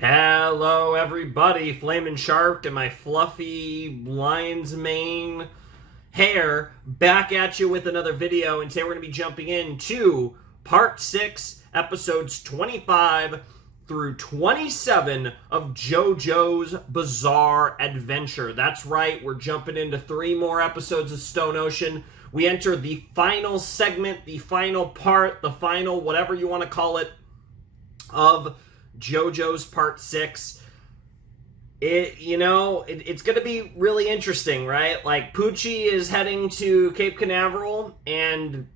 Hello, everybody. Flamin' Shark and my fluffy lion's mane hair back at you with another video. And today we're going to be jumping into part 6, episodes 25 through 27 of JoJo's Bizarre Adventure. That's right, we're jumping into 3 more episodes of Stone Ocean. We enter the final segment, the final part, the final whatever you want to call it, of JoJo's Part 6. It's going to be really interesting, right? Like, Poochie is heading to Cape Canaveral, and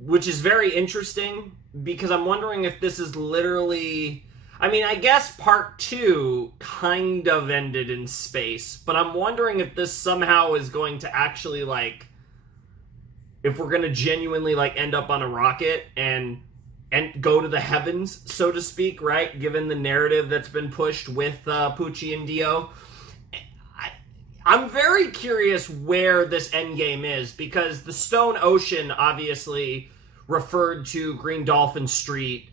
which is very interesting, because I'm wondering if this is literally... I mean, I guess Part 2 kind of ended in space, but I'm wondering if this somehow is going to actually, like... if we're going to genuinely, like, end up on a rocket and go to the heavens, so to speak, right? Given the narrative that's been pushed with Poochie and Dio. I'm very curious where this endgame is, because the Stone Ocean obviously referred to Green Dolphin Street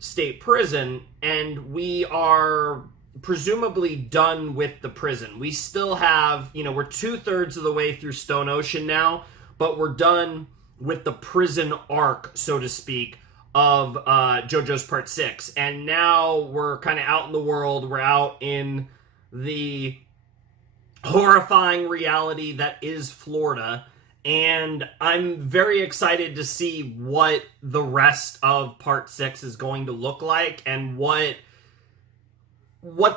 State Prison, and we are presumably done with the prison. We still have, we're 2/3 of the way through Stone Ocean now, but we're done with the prison arc, so to speak, of JoJo's Part 6. And now we're kind of out in the world. We're out in the horrifying reality that is Florida. And I'm very excited to see what the rest of Part 6 is going to look like and what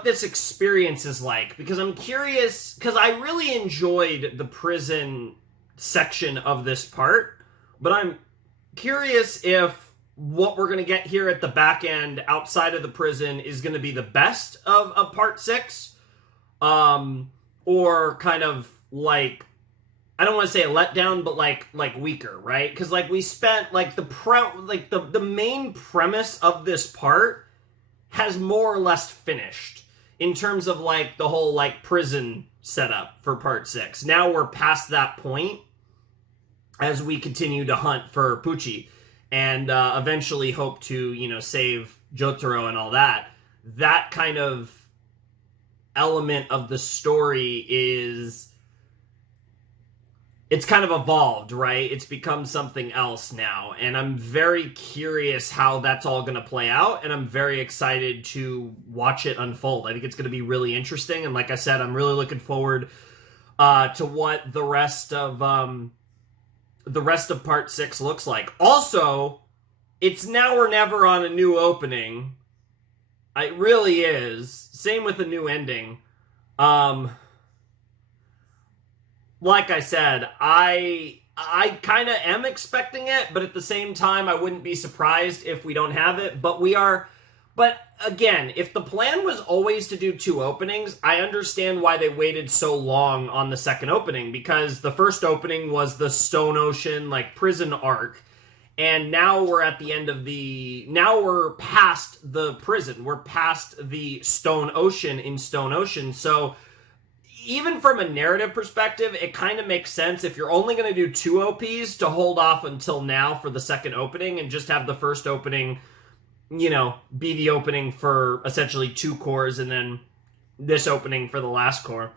this experience is like. Because I'm curious, because I really enjoyed the prison section of this part. But I'm curious if what we're going to get here at the back end outside of the prison is going to be the best of Part 6. Or kind of like, I don't want to say a letdown, but like weaker, right? Because like we spent like the main premise of this part has more or less finished in terms of like the whole like prison setup for Part 6. Now we're past that point as we continue to hunt for Poochie and eventually hope to, save Jotaro and all that. That kind of element of the story it's kind of evolved, right? It's become something else now. And I'm very curious how that's all going to play out. And I'm very excited to watch it unfold. I think it's going to be really interesting. And like I said, I'm really looking forward to what the rest of Part 6 looks like. Also, it's now or never on a new opening. It really is. Same with a new ending. Like I said, I kind of am expecting it, but at the same time, I wouldn't be surprised if we don't have it. But again, if the plan was always to do 2 openings, I understand why they waited so long on the second opening, because the first opening was the Stone Ocean, like, prison arc, and now we're at the end of now we're past the prison, we're past the Stone Ocean in Stone Ocean, so even from a narrative perspective, it kind of makes sense if you're only going to do 2 OPs to hold off until now for the second opening and just have the first opening be the opening for essentially 2 cores and then this opening for the last core.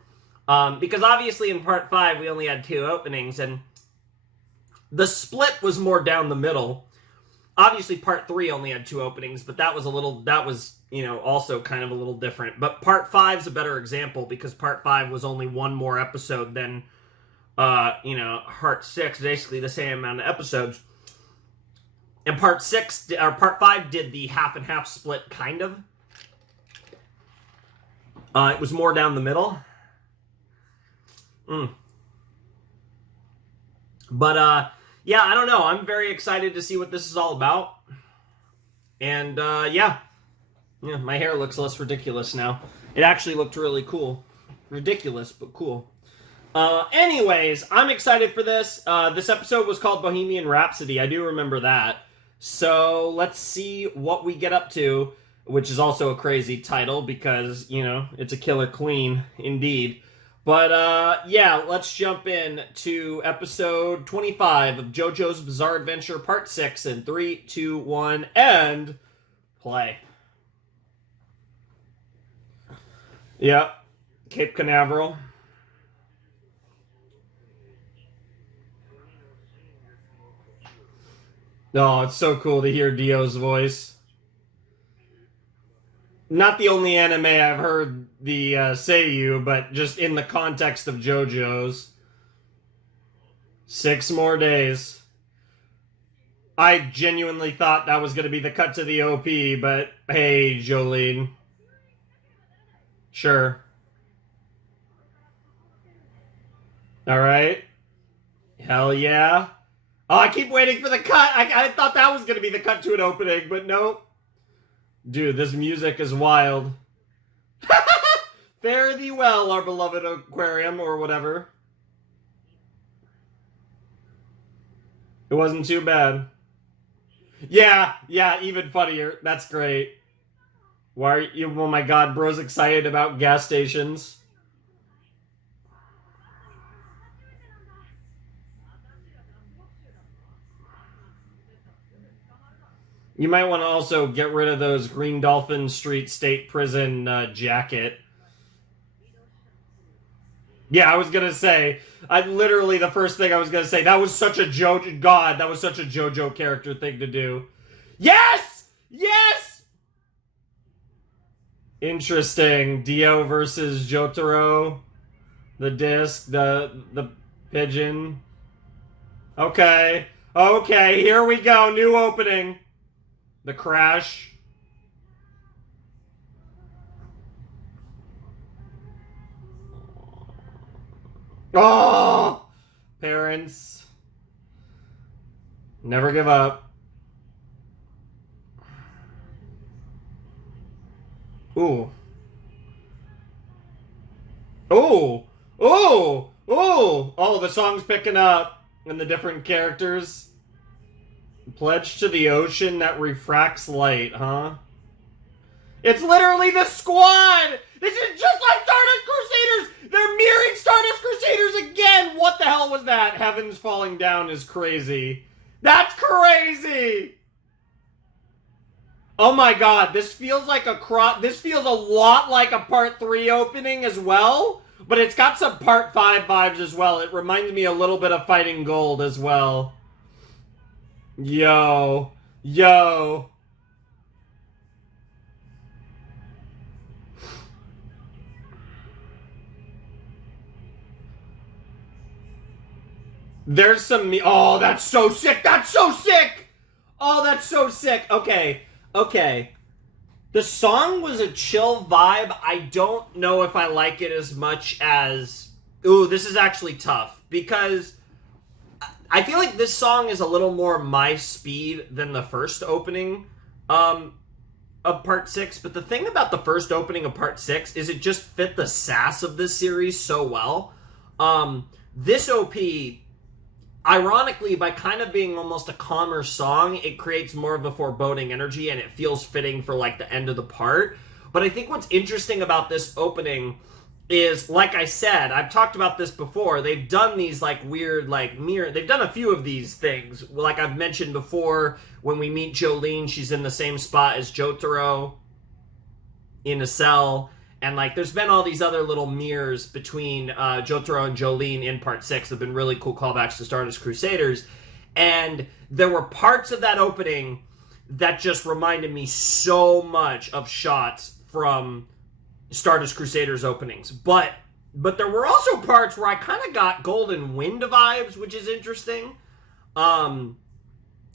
Because obviously in Part 5, we only had 2 openings, and the split was more down the middle. Obviously Part 3 only had 2 openings, but that was also kind of a little different. But Part 5 is a better example, because Part 5 was only 1 more episode than, Part 6, basically the same amount of episodes. And Part 5 did the half and half split, kind of. It was more down the middle. But, yeah, I don't know. I'm very excited to see what this is all about. And, yeah, my hair looks less ridiculous now. It actually looked really cool. Ridiculous, but cool. Anyways, I'm excited for this. This episode was called Bohemian Rhapsody. I do remember that. So let's see what we get up to, which is also a crazy title because, it's a killer queen, indeed. But, yeah, let's jump in to episode 25 of JoJo's Bizarre Adventure Part 6 in 3, 2, 1, and play. Yep. Cape Canaveral. Oh, it's so cool to hear Dio's voice. Not the only anime I've heard the Seiyu, but just in the context of JoJo's. 6 more days. I genuinely thought that was going to be the cut to the OP, but hey, Jolene. Sure. Alright. Hell yeah. Oh, I keep waiting for the cut. I thought that was going to be the cut to an opening, but nope. Dude, this music is wild. Fare thee well, our beloved aquarium, or whatever. It wasn't too bad. Yeah, even funnier. That's great. Why are you... Oh my god, bro's excited about gas stations. You might want to also get rid of those Green Dolphin Street State Prison jacket. Yeah, I was gonna say, the first thing I was gonna say, that was such a JoJo, God, that was such a JoJo character thing to do. Yes! Yes! Interesting. Dio versus Jotaro. The disc, the pigeon. Okay. Okay, here we go, new opening. The crash. Oh! Parents. Never give up. Ooh. Ooh! Ooh! Ooh! Oh, the song's picking up. And the different characters. Pledge to the ocean that refracts light, huh? It's literally the squad! This is just like Stardust Crusaders! They're mirroring Stardust Crusaders again! What the hell was that? Heavens falling down is crazy. That's crazy! Oh my god, this feels like this feels a lot like a Part 3 opening as well, but it's got some Part 5 vibes as well. It reminds me a little bit of Fighting Gold as well. Yo. Yo. There's some... Oh, that's so sick! That's so sick! Oh, that's so sick! Okay. Okay. The song was a chill vibe. I don't know if I like it as much as... Ooh, this is actually tough. Because I feel like this song is a little more my speed than the first opening of Part 6. But the thing about the first opening of Part 6 is it just fit the sass of this series so well. This OP... Ironically, by kind of being almost a calmer song, it creates more of a foreboding energy and it feels fitting for like the end of the part. But I think what's interesting about this opening is, like I said, I've talked about this before, they've done these like weird like they've done a few of these things. Like I've mentioned before, when we meet Jolene, she's in the same spot as Jotaro in a cell. And, like, there's been all these other little mirrors between Jotaro and Jolene in Part 6 that have been really cool callbacks to Stardust Crusaders. And there were parts of that opening that just reminded me so much of shots from Stardust Crusaders openings. But there were also parts where I kind of got Golden Wind vibes, which is interesting. You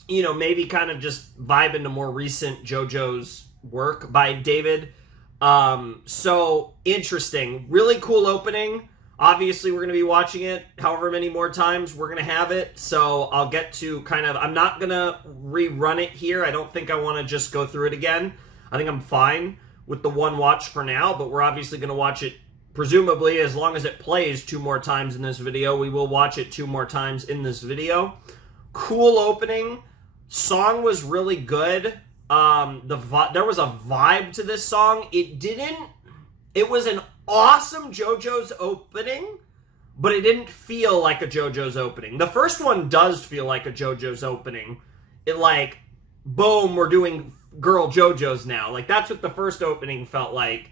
know, maybe kind of just vibing to more recent JoJo's work by David. So interesting, really cool opening. Obviously we're going to be watching it however many more times we're going to have it. So I'll get to I'm not going to rerun it here. I don't think I want to just go through it again. I think I'm fine with the one watch for now, but we're obviously going to watch it, presumably, as long as it plays 2 more times in this video. We will watch it 2 more times in this video. Cool opening. Song was really good. There was a vibe to this song. It was an awesome JoJo's opening, but it didn't feel like a JoJo's opening. The first one does feel like a JoJo's opening. It like, boom, we're doing girl JoJo's now. Like, that's what the first opening felt like.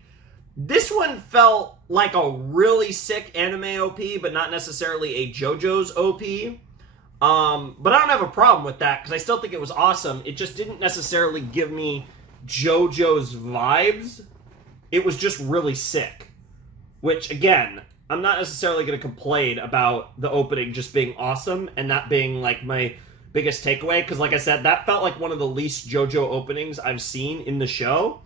This one felt like a really sick anime OP, but not necessarily a JoJo's OP. But I don't have a problem with that because I still think it was awesome. It just didn't necessarily give me JoJo's vibes. It was just really sick. Which, again, I'm not necessarily going to complain about the opening just being awesome and that being, like, my biggest takeaway. Because, like I said, that felt like one of the least JoJo openings I've seen in the show.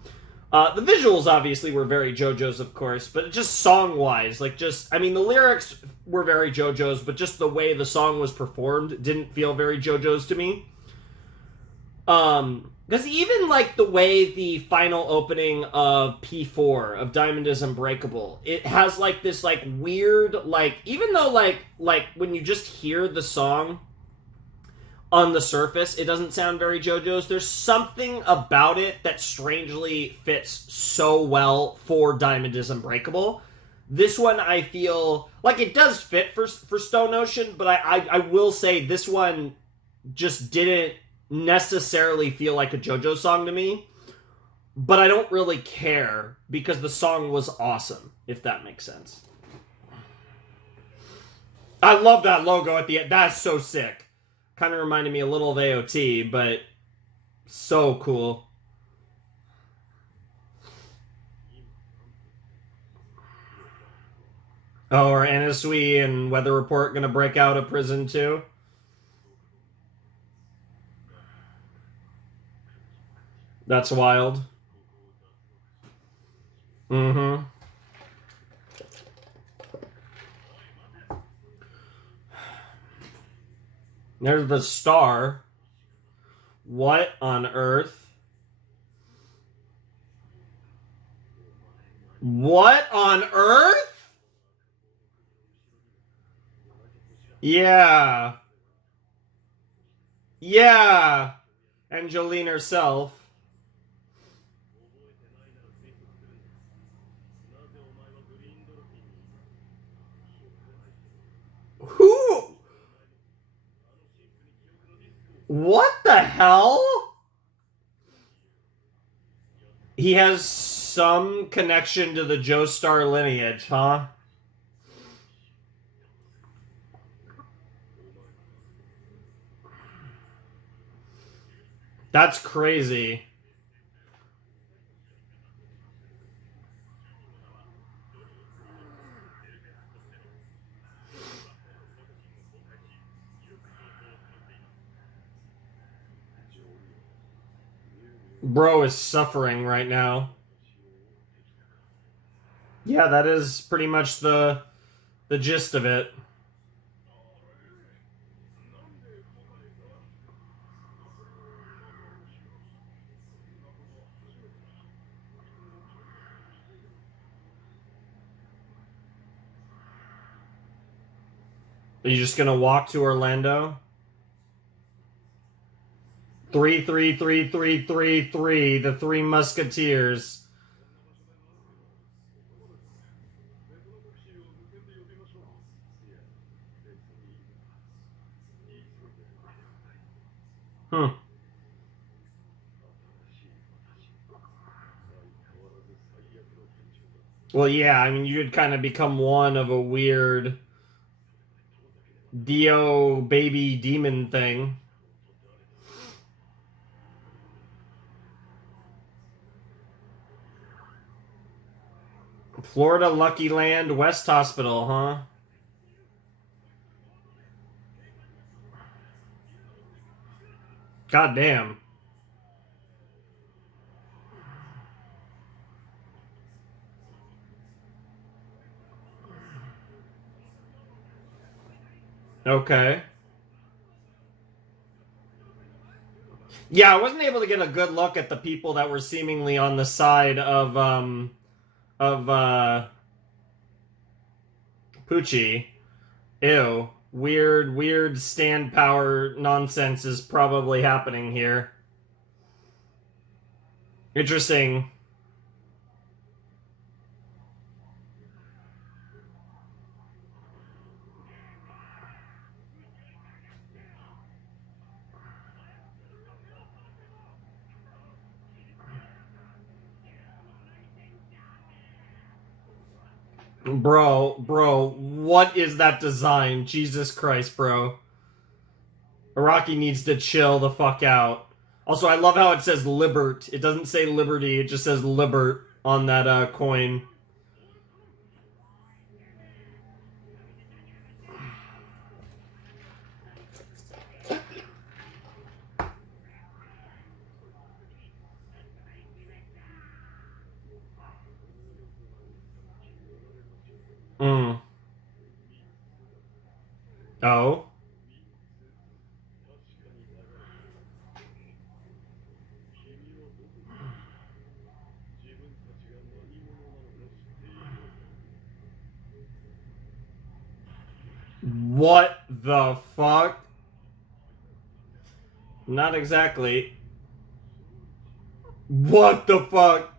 The visuals, obviously, were very JoJo's, of course, but just song-wise, like, just... I mean, the lyrics were very JoJo's, but just the way the song was performed didn't feel very JoJo's to me. Because even, like, the way the final opening of P4, of Diamond is Unbreakable, it has, like, this, like, weird, like... Even though, like, when you just hear the song on the surface, it doesn't sound very JoJo's. There's something about it that strangely fits so well for Diamond is Unbreakable. This one, I feel like it does fit for Stone Ocean, but I will say this one just didn't necessarily feel like a JoJo song to me. But I don't really care because the song was awesome, if that makes sense. I love that logo at the end. That's so sick. Kind of reminded me a little of AOT, but so cool. Oh, are Anasui and Weather Report gonna break out of prison too? That's wild. Mm-hmm. There's the star. What on earth? What on earth? Yeah. Yeah. Angeline herself. Who? What the hell? He has some connection to the Joestar lineage, huh? That's crazy. Bro is suffering right now. Yeah, that is pretty much the gist of it. Are you just gonna walk to Orlando? 33333, the Three Musketeers. Hmm. Well, yeah, I mean, you'd kind of become one of a weird Dio baby demon thing. Florida Lucky Land West Hospital, huh? God damn. Okay. Yeah, I wasn't able to get a good look at the people that were seemingly on the side of Poochie. Ew. Weird stand power nonsense is probably happening here. Interesting. Bro, what is that design? Jesus Christ, bro. Iraqi needs to chill the fuck out. Also, I love how it says Libert. It doesn't say Liberty, it just says Libert on that coin. Mm. Oh. What the fuck? Not exactly. What the fuck?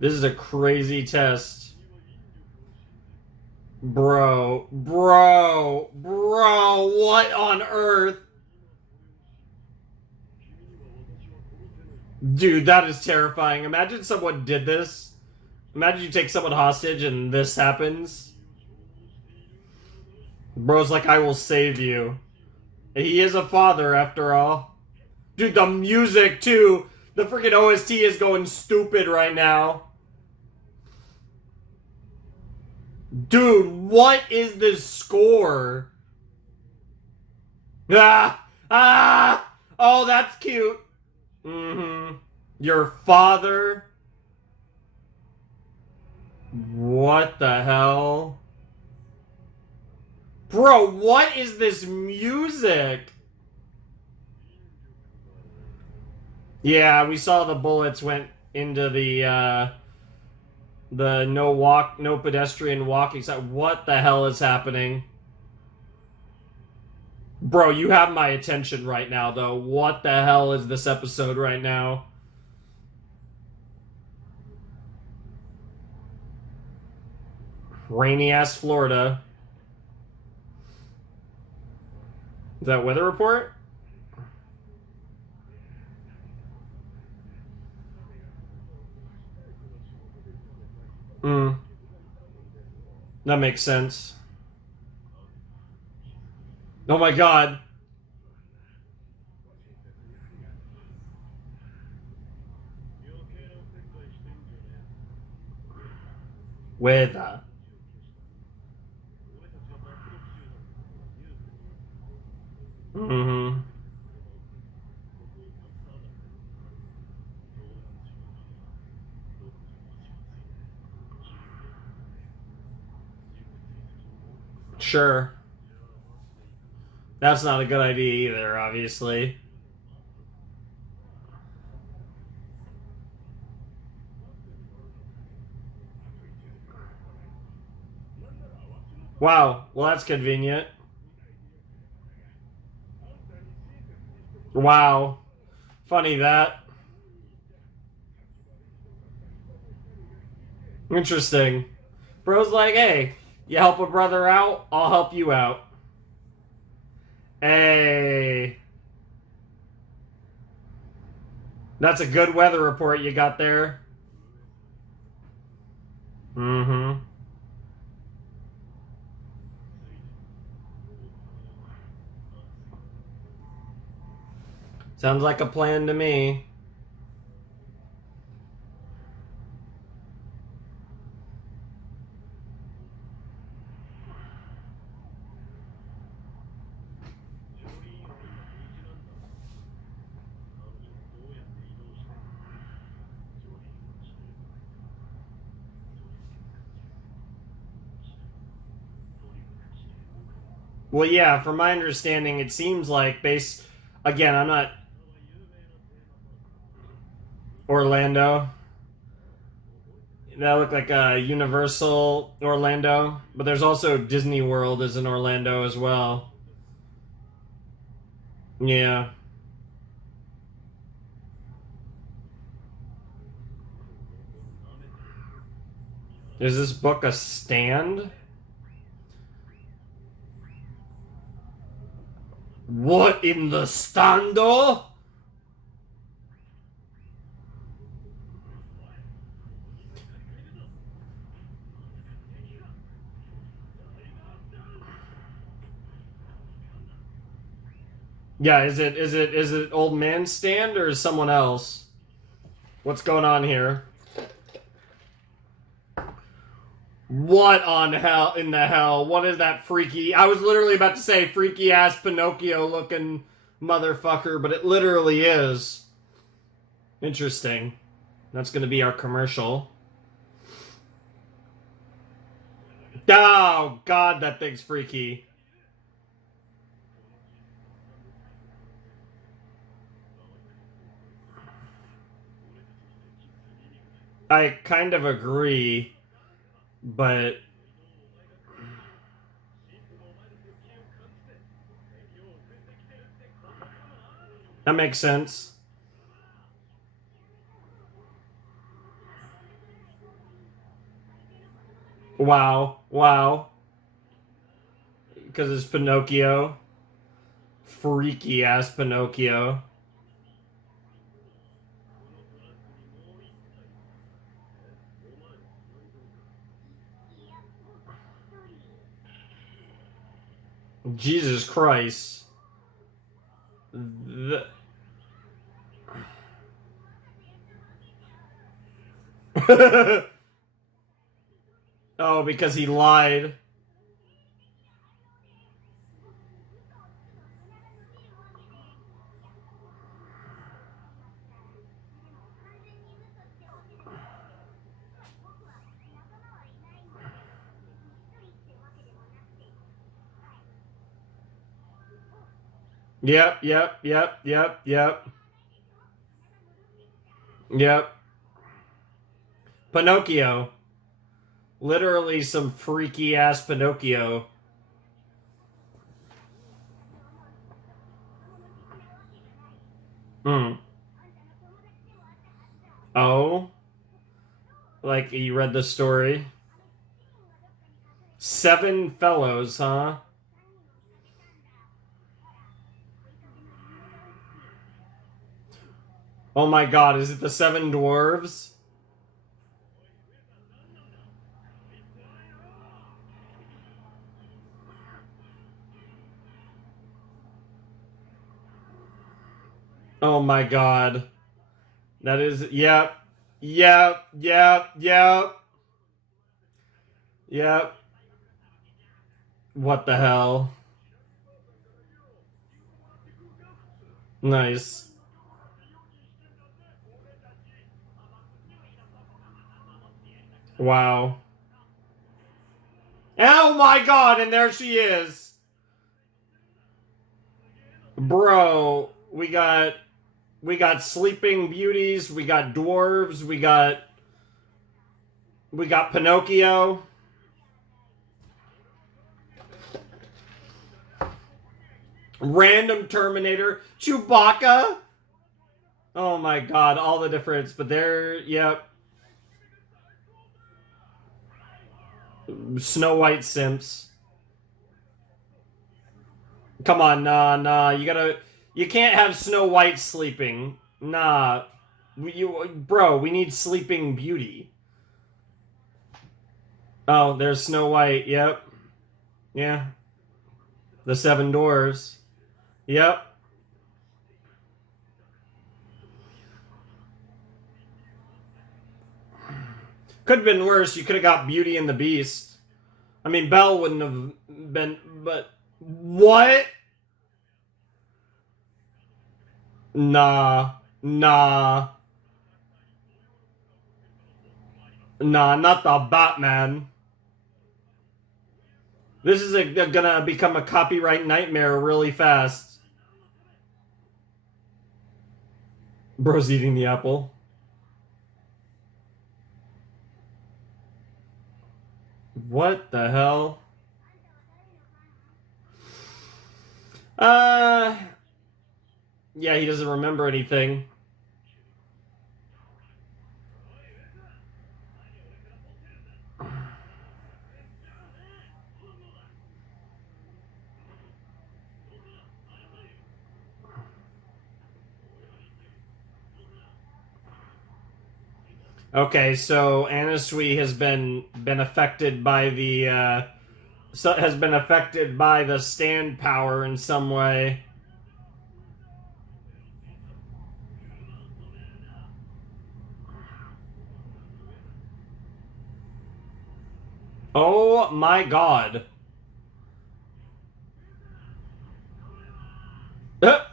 This is a crazy test. Bro, what on earth? Dude, that is terrifying. Imagine someone did this. Imagine you take someone hostage and this happens. Bro's like, I will save you. He is a father, after all. Dude, the music, too. The freaking OST is going stupid right now. Dude, what is this score? Oh, that's cute. Your father? What the hell? Bro, what is this music? Yeah, we saw the bullets went into the no pedestrian walking side. What the hell is happening? Bro, you have my attention right now, though. What the hell is this episode right now? Rainy-ass Florida. Is that weather report? That makes sense. Oh my god. Weather. Sure. That's not a good idea either, obviously. Wow, well that's convenient. Wow. Funny that. Interesting. Bro's like, hey, you help a brother out, I'll help you out. Hey. That's a good weather report you got there. Sounds like a plan to me. Well, yeah, from my understanding, it seems like again, I'm not Orlando. That looked like a Universal Orlando, but there's also Disney World is in Orlando as well. Yeah. Is this book a stand? What in the stando? Yeah, is it old man stand or is someone else? What's going on here? What on hell in the hell? What is that freaky? I was literally about to say freaky ass Pinocchio looking motherfucker, but it literally is. Interesting. That's gonna be our commercial. Oh god, that thing's freaky. I kind of agree, but that makes sense. Wow, wow. Because it's Pinocchio. Freaky ass Pinocchio. Jesus Christ. Oh, because he lied. Yep, yep, yep, yep, yep. Yep. Pinocchio. Literally some freaky ass Pinocchio. Hmm. Oh? Like, you read the story? 7 fellows, huh? Oh my god, is it the 7 dwarves? Oh my god. That is, yep. Yep, yep, yep. Yep. What the hell? Nice. Wow. Oh my god, and there she is. Bro, we got sleeping beauties, we got dwarves, we got Pinocchio. Random Terminator, Chewbacca. Oh my god, all the difference, but there, yep. Snow White simps. Come on, nah, you can't have Snow White sleeping. Nah, bro, we need Sleeping Beauty. Oh, there's Snow White, yep. Yeah. The 7 dwarves. Yep. Could have been worse. You could have got Beauty and the Beast. I mean, Belle wouldn't have been, but what? Nah, nah, nah, not the Batman. This is gonna become a copyright nightmare really fast. Bro's eating the apple. What the hell? Uh, yeah, he doesn't remember anything. Okay, so Anasui has been affected by the has been affected by the stand power in some way. Oh my god. Uh,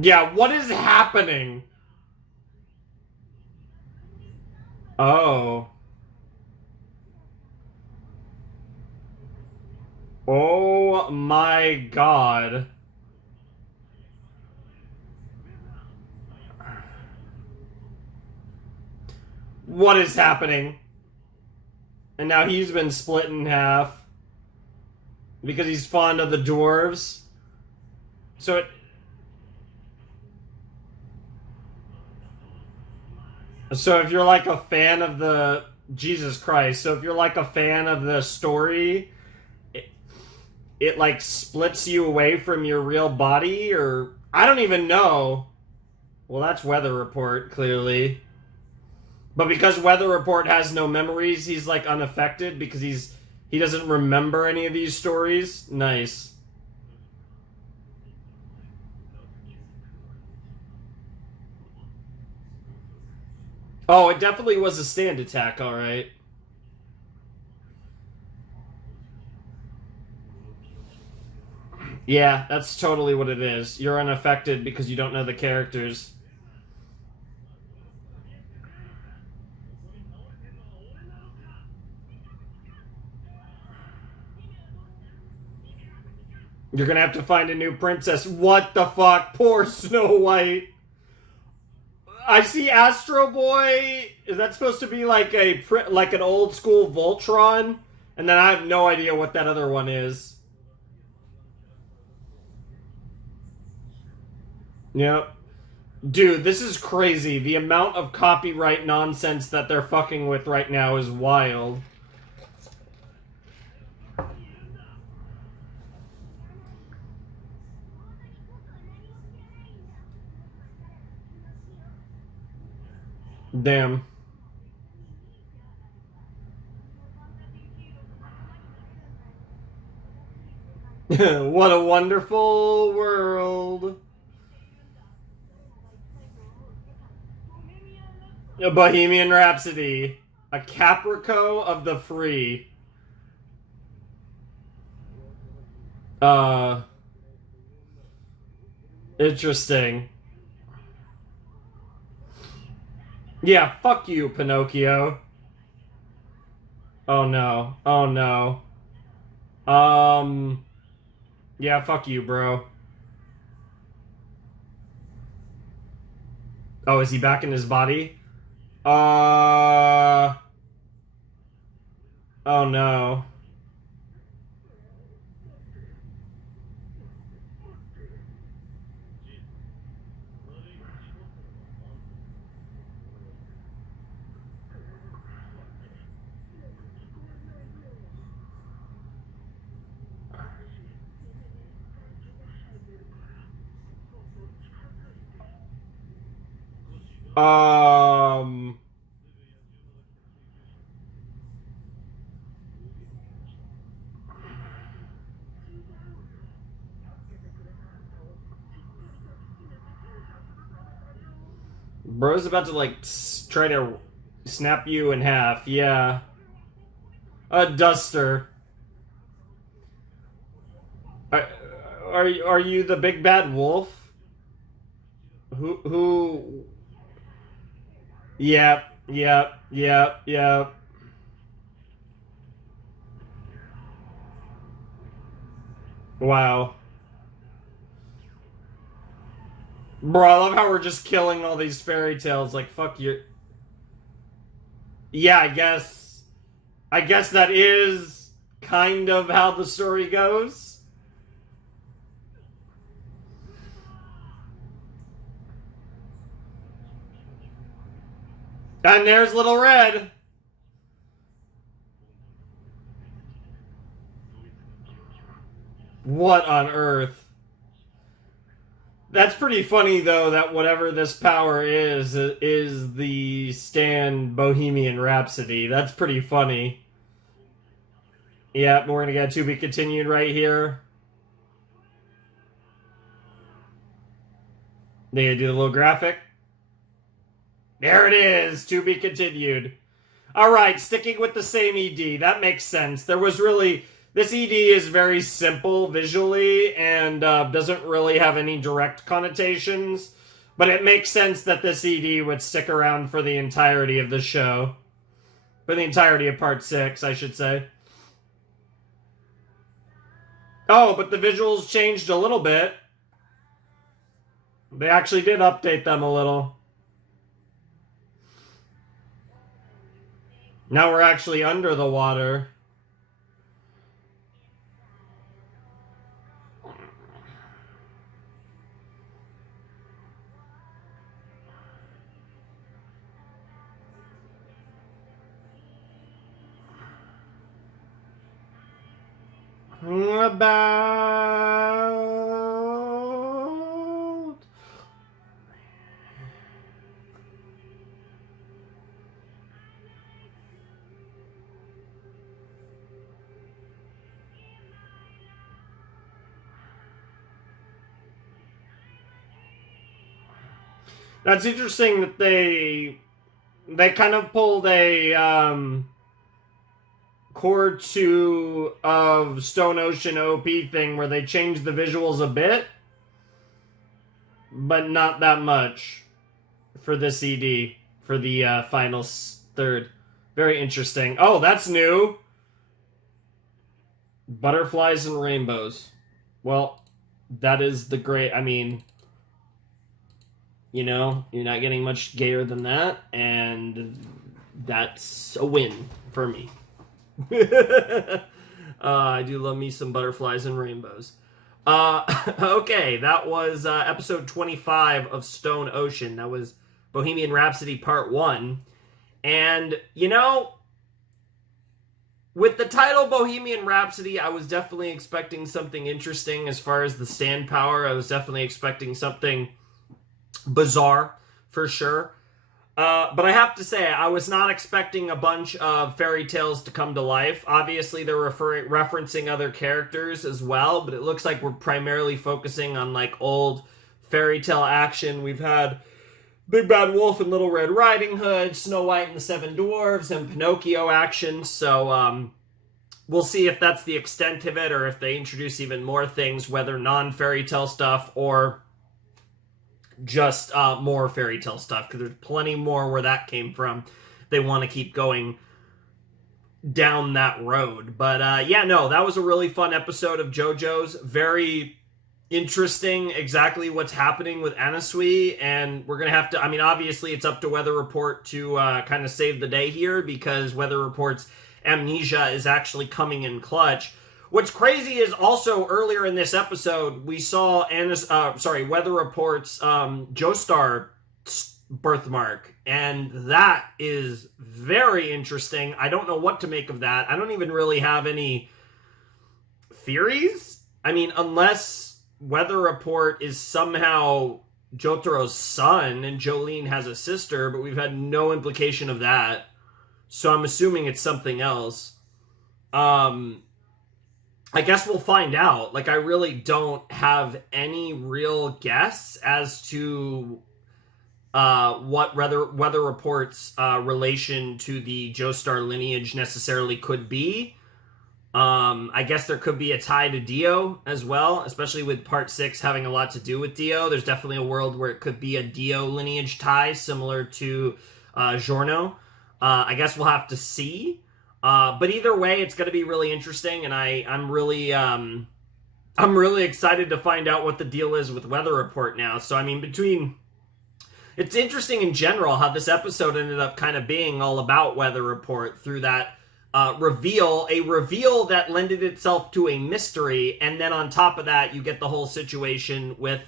yeah, what is happening? Oh. Oh my god. What is happening? And now he's been split in half because he's fond of the dwarves. So it, so if you're like a fan of the Jesus Christ, so if you're like a fan of the story, it like splits you away from your real body, or I don't even know. Well, that's Weather Report clearly. But because Weather Report has no memories, he's like unaffected because he doesn't remember any of these stories. Nice. Oh, it definitely was a stand attack, all right. Yeah, that's totally what it is. You're unaffected because you don't know the characters. You're gonna have to find a new princess. What the fuck? Poor Snow White. I see Astro Boy. Is that supposed to be like like an old school Voltron? And then I have no idea what that other one is. Yep. Dude, this is crazy. The amount of copyright nonsense that they're fucking with right now is wild. Damn. What a wonderful world. A Bohemian Rhapsody. A Caprico of the Free. Uh, interesting. Yeah, fuck you, Pinocchio. Oh no. Oh no. Um, yeah, fuck you, bro. Oh, is he back in his body? Uh, oh no. Um, bro's about to like try to snap you in half. Yeah. A duster. Are, are you the big bad wolf? Who? Yep, yep, yep, yep. Wow. Bro, I love how we're just killing all these fairy tales. Like, fuck you. Yeah, I guess that is kind of how the story goes. And there's Little Red. What on earth? That's pretty funny, though, that whatever this power is the stand Bohemian Rhapsody. That's pretty funny. Yeah, we're gonna get to be continued right here. They gonna do the little graphic. There it is, to be continued. All right, sticking with the same ED. That makes sense. There was really... This ED is very simple visually and doesn't really have any direct connotations. But it makes sense that this ED would stick around for the entirety of the show. For the entirety of part 6, I should say. Oh, but the visuals changed a little bit. They actually did update them a little. Now we're actually under the water. About... That's interesting that they kind of pulled a core 2 of Stone Ocean OP thing where they changed the visuals a bit, but not that much for this ED, for the final third. Very interesting. Oh, that's new. Butterflies and rainbows. Well, that is the great... I mean... You know, you're not getting much gayer than that, and that's a win for me. I do love me some butterflies and rainbows. Okay, that was episode 25 of Stone Ocean. That was Bohemian Rhapsody Part 1. And, you know, with the title Bohemian Rhapsody, I was definitely expecting something interesting as far as the stand power. I was definitely expecting something bizarre, for sure. But I have to say, I was not expecting a bunch of fairy tales to come to life. Obviously, they're referencing other characters as well, but it looks like we're primarily focusing on, like, old fairy tale action. We've had Big Bad Wolf and Little Red Riding Hood, Snow White and the Seven Dwarfs, and Pinocchio action, so, we'll see if that's the extent of it, or if they introduce even more things, whether non-fairy tale stuff, or just more fairy tale stuff, because there's plenty more where that came from. They want to keep going down that road. But yeah, no, that was a really fun episode of JoJo's. Very interesting exactly what's happening with Anasui, and we're going to have to... I mean, obviously it's up to Weather Report to kind of save the day here, because Weather Report's amnesia is actually coming in clutch. What's crazy is also earlier in this episode, we saw Weather Report's Joestar birthmark, and that is very interesting. I don't know what to make of that. I don't even really have any theories. I mean, unless Weather Report is somehow Jotaro's son and Jolene has a sister, but we've had no implication of that. So I'm assuming it's something else. I guess we'll find out. Like, I really don't have any real guess as to what Weather Report's relation to the Joestar lineage necessarily could be. I guess there could be a tie to Dio as well, especially with Part 6 having a lot to do with Dio. There's definitely a world where it could be a Dio lineage tie, similar to Giorno. I guess we'll have to see. But either way, it's going to be really interesting, and I'm really excited to find out what the deal is with Weather Report now. So, I mean, it's interesting in general how this episode ended up kind of being all about Weather Report through that reveal that lended itself to a mystery, and then on top of that, you get the whole situation with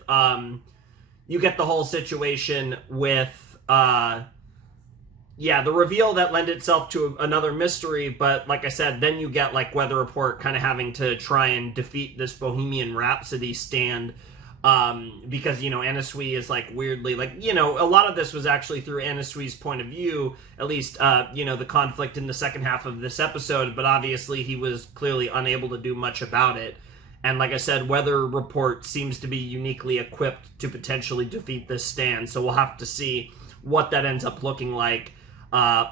the reveal that lent itself to another mystery, but like I said, then you get like Weather Report kind of having to try and defeat this Bohemian Rhapsody stand because, Anna Sui is like weirdly, like, a lot of this was actually through Anna Sui's point of view, at least, the conflict in the second half of this episode, but obviously he was clearly unable to do much about it. And like I said, Weather Report seems to be uniquely equipped to potentially defeat this stand, so we'll have to see what that ends up looking like.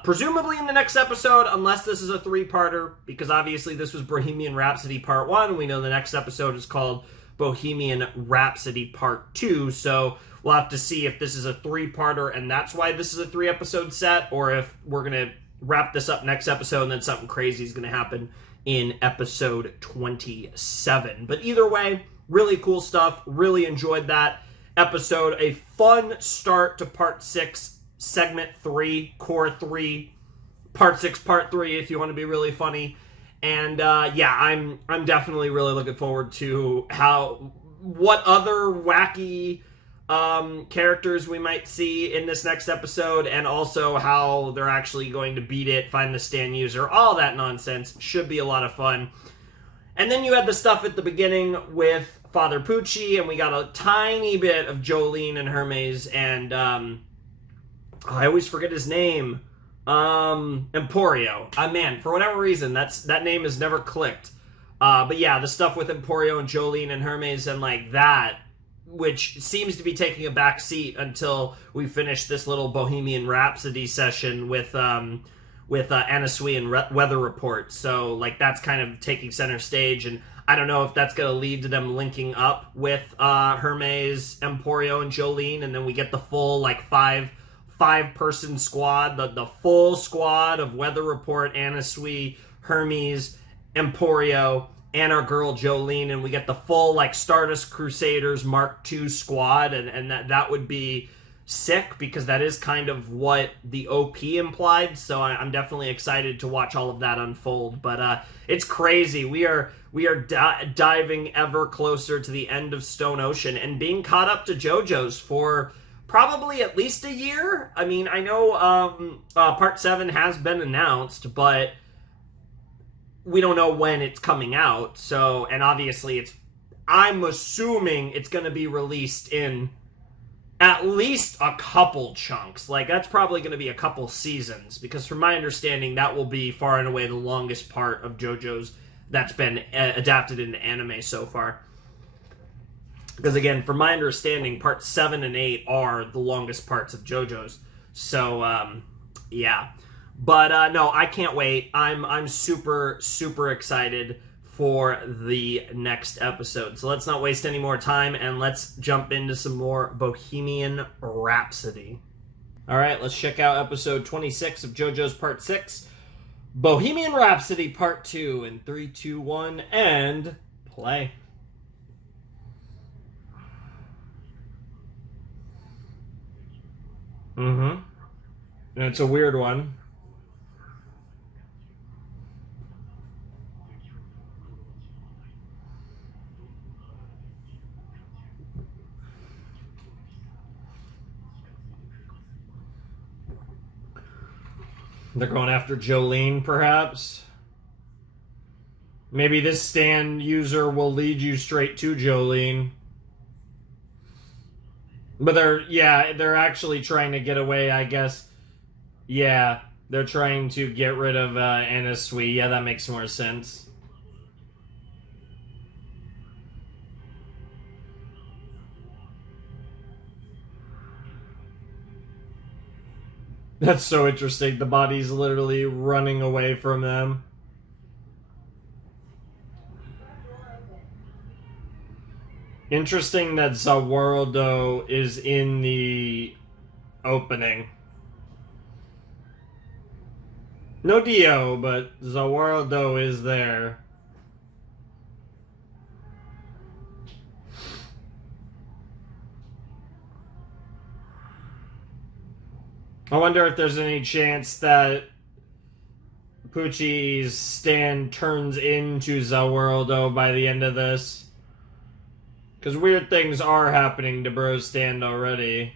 Presumably in the next episode, unless this is a three-parter, because obviously this was Bohemian Rhapsody Part 1, we know the next episode is called Bohemian Rhapsody Part 2, so we'll have to see if this is a three-parter and that's why this is a three-episode set, or if we're going to wrap this up next episode and then something crazy is going to happen in episode 27. But either way, really cool stuff. Really enjoyed that episode. A fun start to Part 6, Segment 3, Core 3, Part 6, Part 3, if you want to be really funny. And I'm definitely really looking forward to what other wacky characters we might see in this next episode, and also how they're actually going to beat it, find the stand user, all that nonsense. Should be a lot of fun. And then you had the stuff at the beginning with Father Pucci, and we got a tiny bit of Jolene and Hermes, and I always forget his name. Emporio. Man, for whatever reason, that name has never clicked. But yeah, the stuff with Emporio and Jolene and Hermes and like that, which seems to be taking a back seat until we finish this little Bohemian Rhapsody session with Anna Sui and Weather Report. So like that's kind of taking center stage, and I don't know if that's going to lead to them linking up with Hermes, Emporio, and Jolene, and then we get the full like five-person squad, the full squad of Weather Report, Anna Sui, Hermes, Emporio, and our girl Jolene, and we get the full like Stardust Crusaders Mark II squad, and that would be sick, because that is kind of what the OP implied. So I'm definitely excited to watch all of that unfold. But it's crazy. We are diving ever closer to the end of Stone Ocean and being caught up to JoJo's for probably at least a year. I mean, I know Part 7 has been announced, but we don't know when it's coming out. So, and obviously I'm assuming it's going to be released in at least a couple chunks. Like, that's probably going to be a couple seasons, because from my understanding, that will be far and away the longest part of JoJo's that's been adapted into anime so far. Because again, from my understanding, Parts 7 and 8 are the longest parts of JoJo's. So, yeah. But no, I can't wait. I'm super, super excited for the next episode. So let's not waste any more time, and let's jump into some more Bohemian Rhapsody. All right, let's check out episode 26 of JoJo's Part 6, Bohemian Rhapsody Part 2, in 3, 2, 1, and play. And it's a weird one. They're going after Jolene, perhaps. Maybe this stand user will lead you straight to Jolene. But they're actually trying to get away, I guess. Yeah, they're trying to get rid of Anna Sui. Yeah, that makes more sense. That's so interesting. The body's literally running away from them. Interesting that Zawardo is in the opening. No Dio, but Zawardo is there. I wonder if there's any chance that Pucci's stand turns into Zawardo by the end of this. Because weird things are happening to Bro's stand already.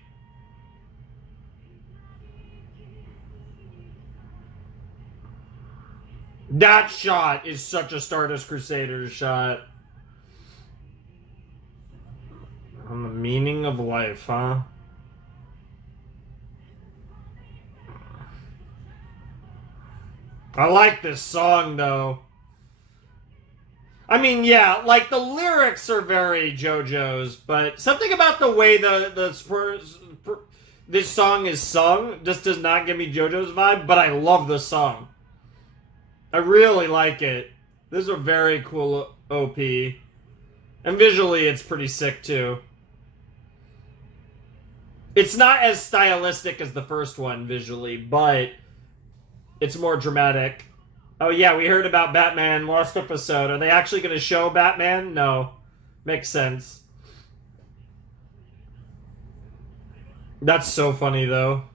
That shot is such a Stardust Crusaders shot. Meaning of life, huh? I like this song, though. I mean, yeah, like the lyrics are very JoJo's, but something about the way this song is sung just does not give me JoJo's vibe. But I love the song. I really like it. This is a very cool OP, and visually, it's pretty sick too. It's not as stylistic as the first one visually, but it's more dramatic. Oh yeah, we heard about Batman last episode. Are they actually going to show Batman? No. Makes sense. That's so funny though.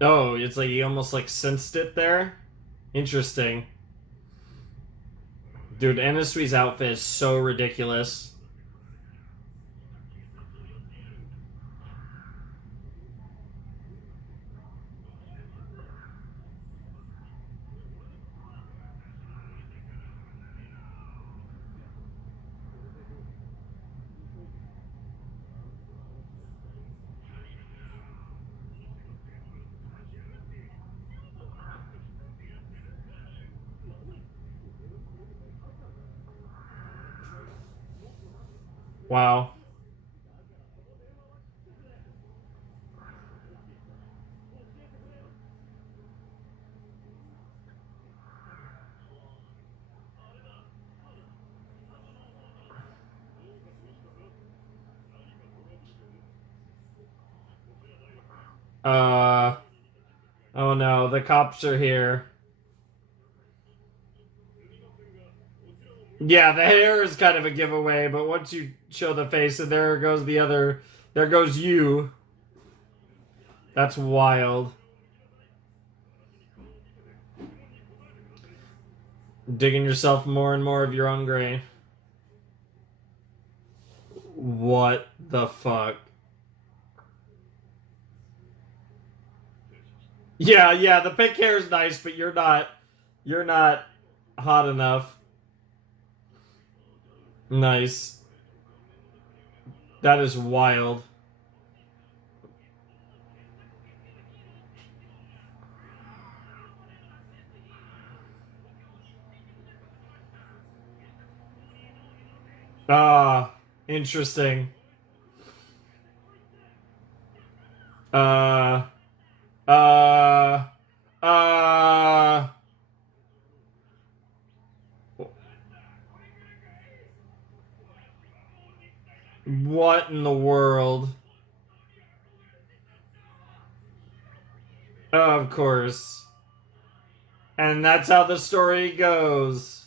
Oh, it's like he almost like sensed it there. Interesting. Dude, Anasui's outfit is so ridiculous. Wow. Uh, oh no, the cops are here. Yeah, the hair is kind of a giveaway, but once you show the face, and there goes the other, there goes you. That's wild. Digging yourself more and more of your own grave. What the fuck? Yeah, yeah, the pink hair is nice, but you're not hot enough. Nice. That is wild. Ah, interesting. Uh, uh, uh. What in the world? Of course. And that's how the story goes.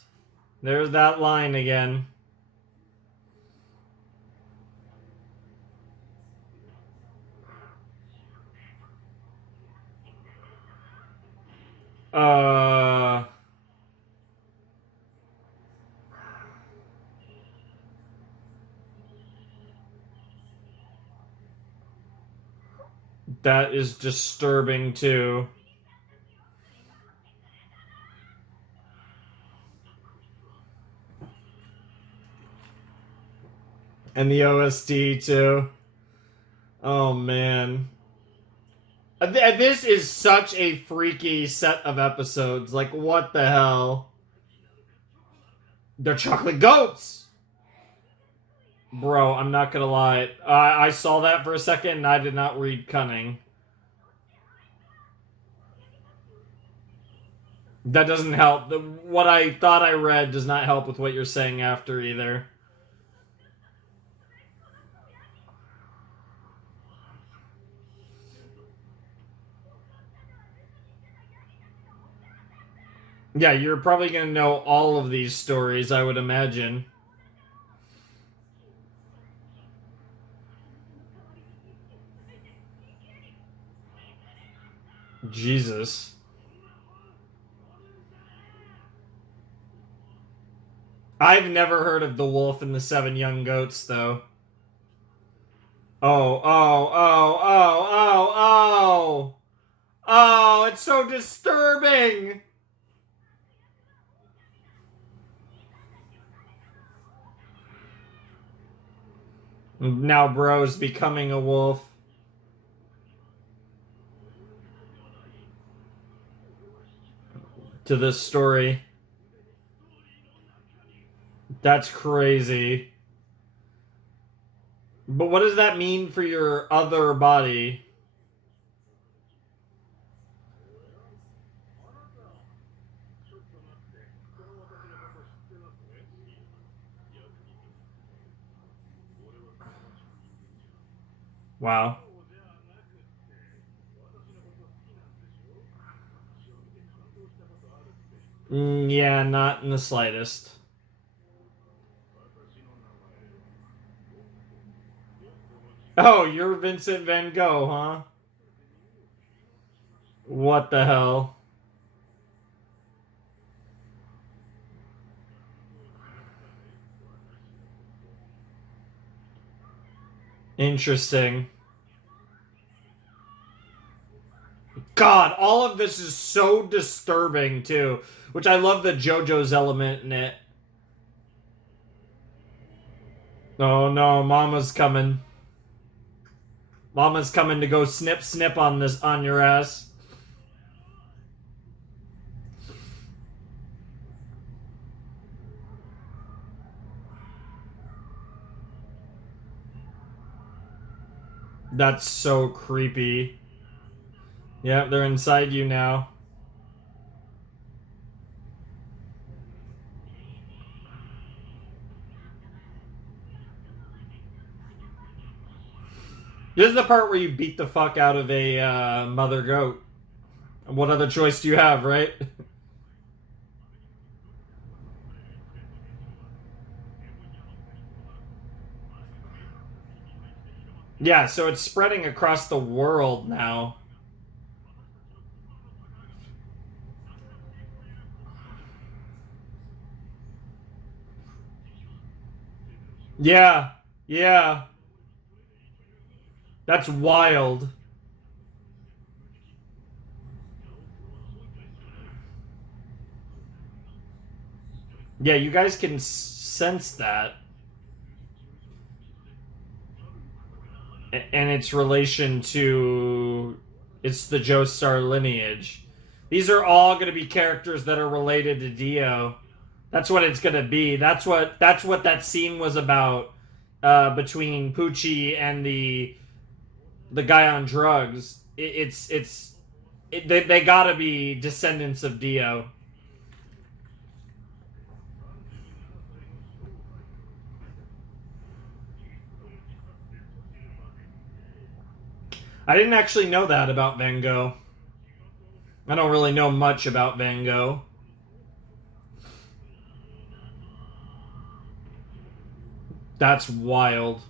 There's that line again. Uh. That is disturbing too. And the OST too. Oh man. This is such a freaky set of episodes. Like, what the hell? They're chocolate goats! Bro, I'm not gonna lie. I saw that for a second and I did not read cunning. That doesn't help. What I thought I read does not help with what you're saying after either. Yeah, you're probably gonna know all of these stories, I would imagine. Jesus. I've never heard of the Wolf and the Seven Young Goats, though. Oh, oh, oh, oh, oh, oh. Oh, it's so disturbing. Now Bro's becoming a wolf. To this story. That's crazy. But what does that mean for your other body? Wow. Yeah, not in the slightest. Oh, you're Vincent Van Gogh, huh? What the hell? Interesting. God, all of this is so disturbing, too. Which I love the JoJo's element in it. Oh no, Mama's coming. Mama's coming to go snip snip on this on your ass. That's so creepy. Yep, they're inside you now. This is the part where you beat the fuck out of a mother goat. What other choice do you have, right? Yeah, so it's spreading across the world now. Yeah, yeah. That's wild. Yeah, you guys can sense that. And its relation to it's the Joestar lineage. These are all going to be characters that are related to Dio. That's what it's going to be. That's what that scene was about between Poochie and the guy on drugs. They got to be descendants of Dio. I didn't actually know that about Van Gogh. I don't really know much about Van Gogh. That's wild.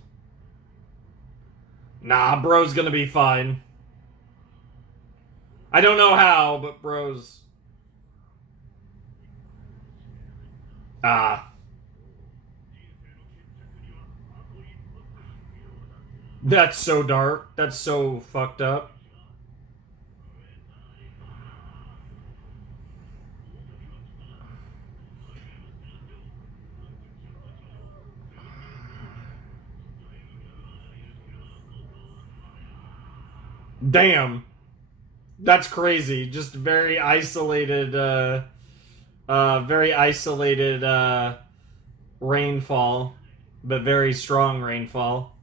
Nah, bro's gonna be fine. I don't know how, but bro's. Ah. That's so dark. That's so fucked up. Damn. That's crazy. Just very isolated rainfall, but very strong rainfall.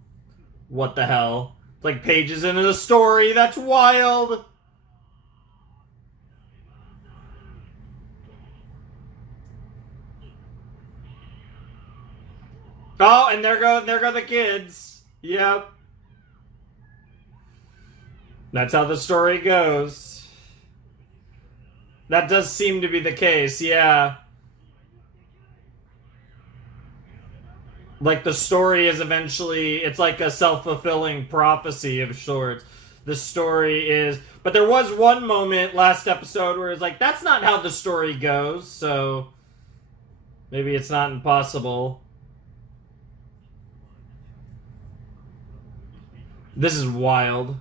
What the hell? It's like pages into the story. That's wild. Oh, and there go the kids. Yep. That's how the story goes. That does seem to be the case, yeah. Like the story is eventually, it's like a self-fulfilling prophecy of sorts. The story is, but there was one moment last episode where it's like, that's not how the story goes, so maybe it's not impossible. This is wild.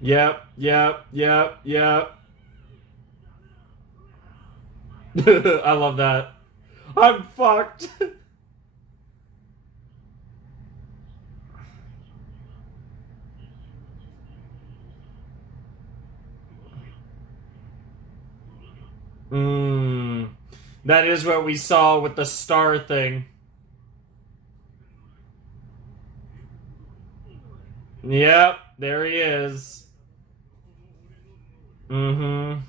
Yep, yep, yep, yep. I love that. I'm fucked. Mmm. That is what we saw with the star thing. Yep, there he is. Mm-hmm.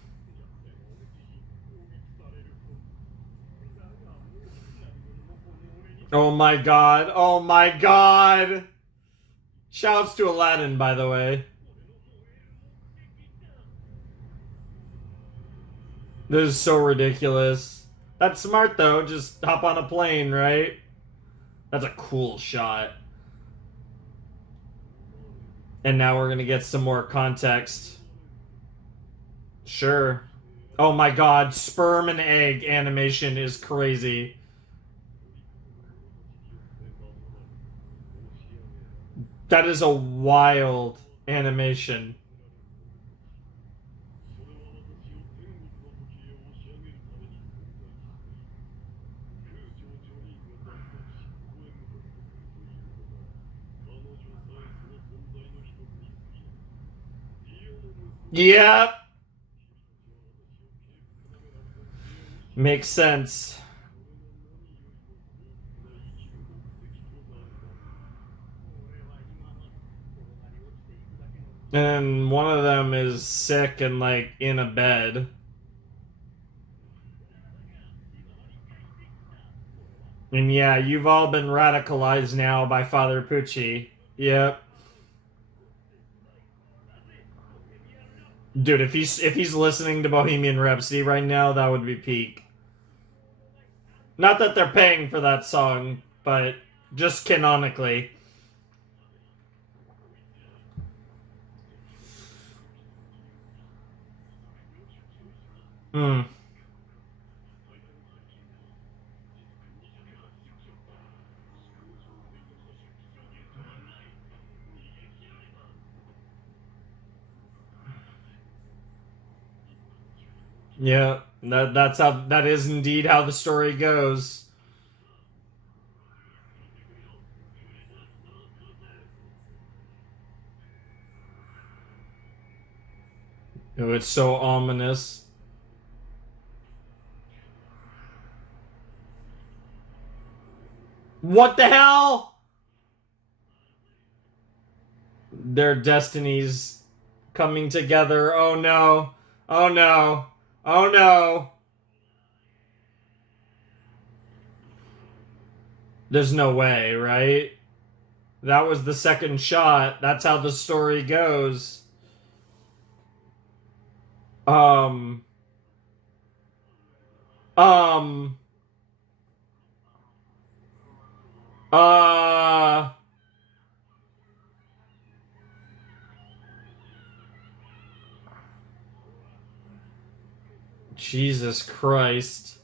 Oh my god. Oh my god. Shouts to Aladdin, by the way. This is so ridiculous. That's smart, though. Just hop on a plane, right? That's a cool shot. And now we're gonna get some more context. Sure. Oh my god, sperm and egg animation is crazy. That is a wild animation. Yep. Makes sense. And one of them is sick and like in a bed. And yeah, you've all been radicalized now by Father Pucci. Yep. Dude, if he's listening to Bohemian Rhapsody right now, that would be peak. Not that they're paying for that song, but just canonically. Hmm. Yeah, that is indeed how the story goes. Oh, it's so ominous. What the hell? Their destinies coming together. Oh no. Oh no. Oh no. There's no way, right? That was the second shot. That's how the story goes. Um. Um. Uh. Jesus Christ.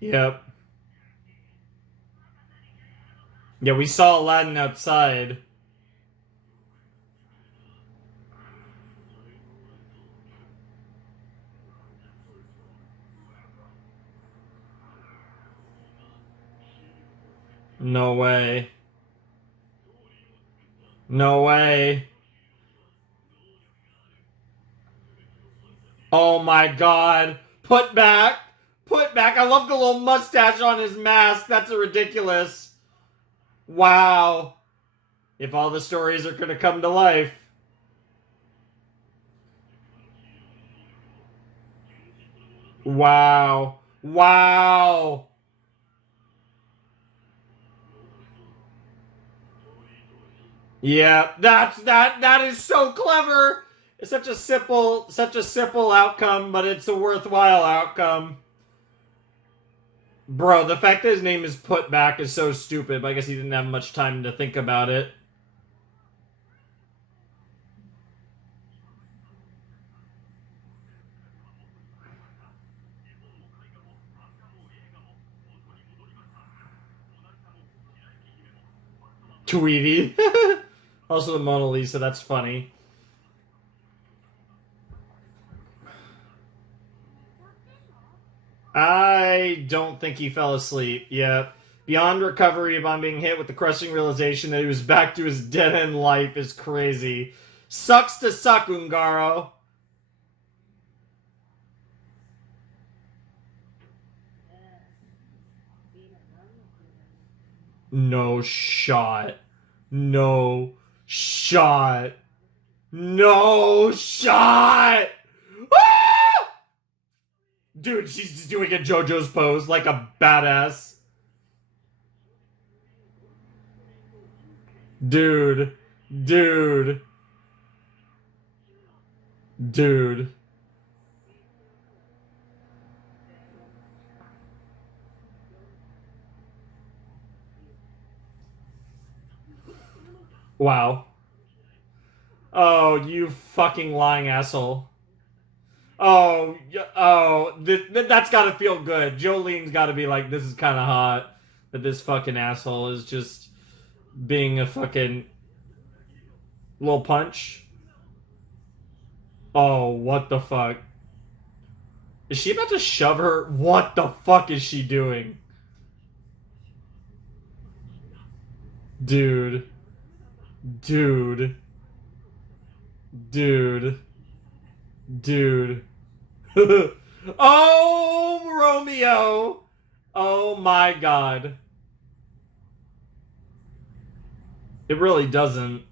Yep. Yeah, we saw Aladdin outside. No way. No way. Oh my god. Put back. Put back. I love the little mustache on his mask. That's ridiculous. Wow. If all the stories are gonna come to life. Wow. Wow. Yeah, that is so clever. It's such a simple outcome, but it's a worthwhile outcome. Bro, the fact that his name is put back is so stupid, but I guess he didn't have much time to think about it. Tweety. Also the Mona Lisa, that's funny. I don't think he fell asleep. Yep. Beyond recovery upon being hit with the crushing realization that he was back to his dead-end life is crazy. Sucks to suck, Ungaro. No shot. No shot. No shot! Ah! Dude, she's doing a JoJo's pose like a badass. Dude. Dude. Dude. Wow. Oh, you fucking lying asshole. Oh, that's gotta feel good. Jolene's gotta be like, this is kind of hot. That this fucking asshole is just being a fucking little punch. Oh, what the fuck? Is she about to shove her? What the fuck is she doing? Dude. Dude. Dude. Dude. Oh, Romeo! Oh my god. It really doesn't.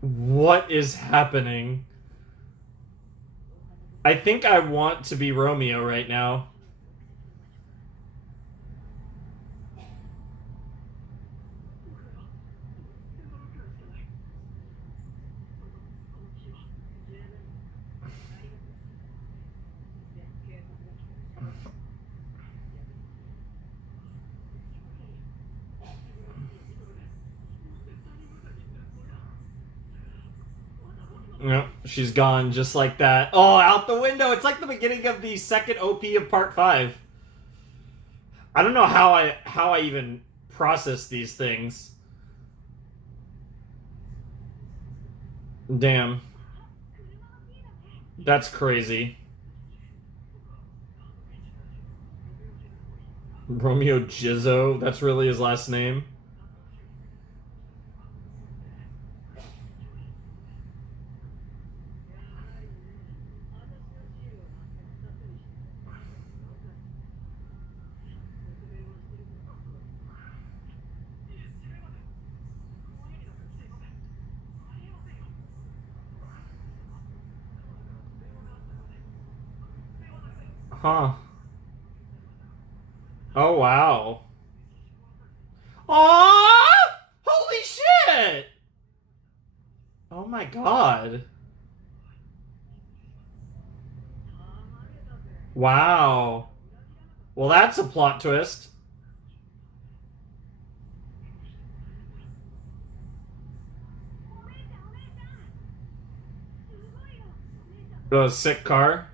What is happening? I think I want to be Romeo right now. Yep, she's gone just like that. Oh, out the window. It's like the beginning of the second OP of part 5. I don't know how I even process these things. Damn. That's crazy. Romeo Jizzo, that's really his last name. Huh. Oh, wow. Aww! Holy shit! Oh my god. Wow. Well, that's a plot twist. The sick car.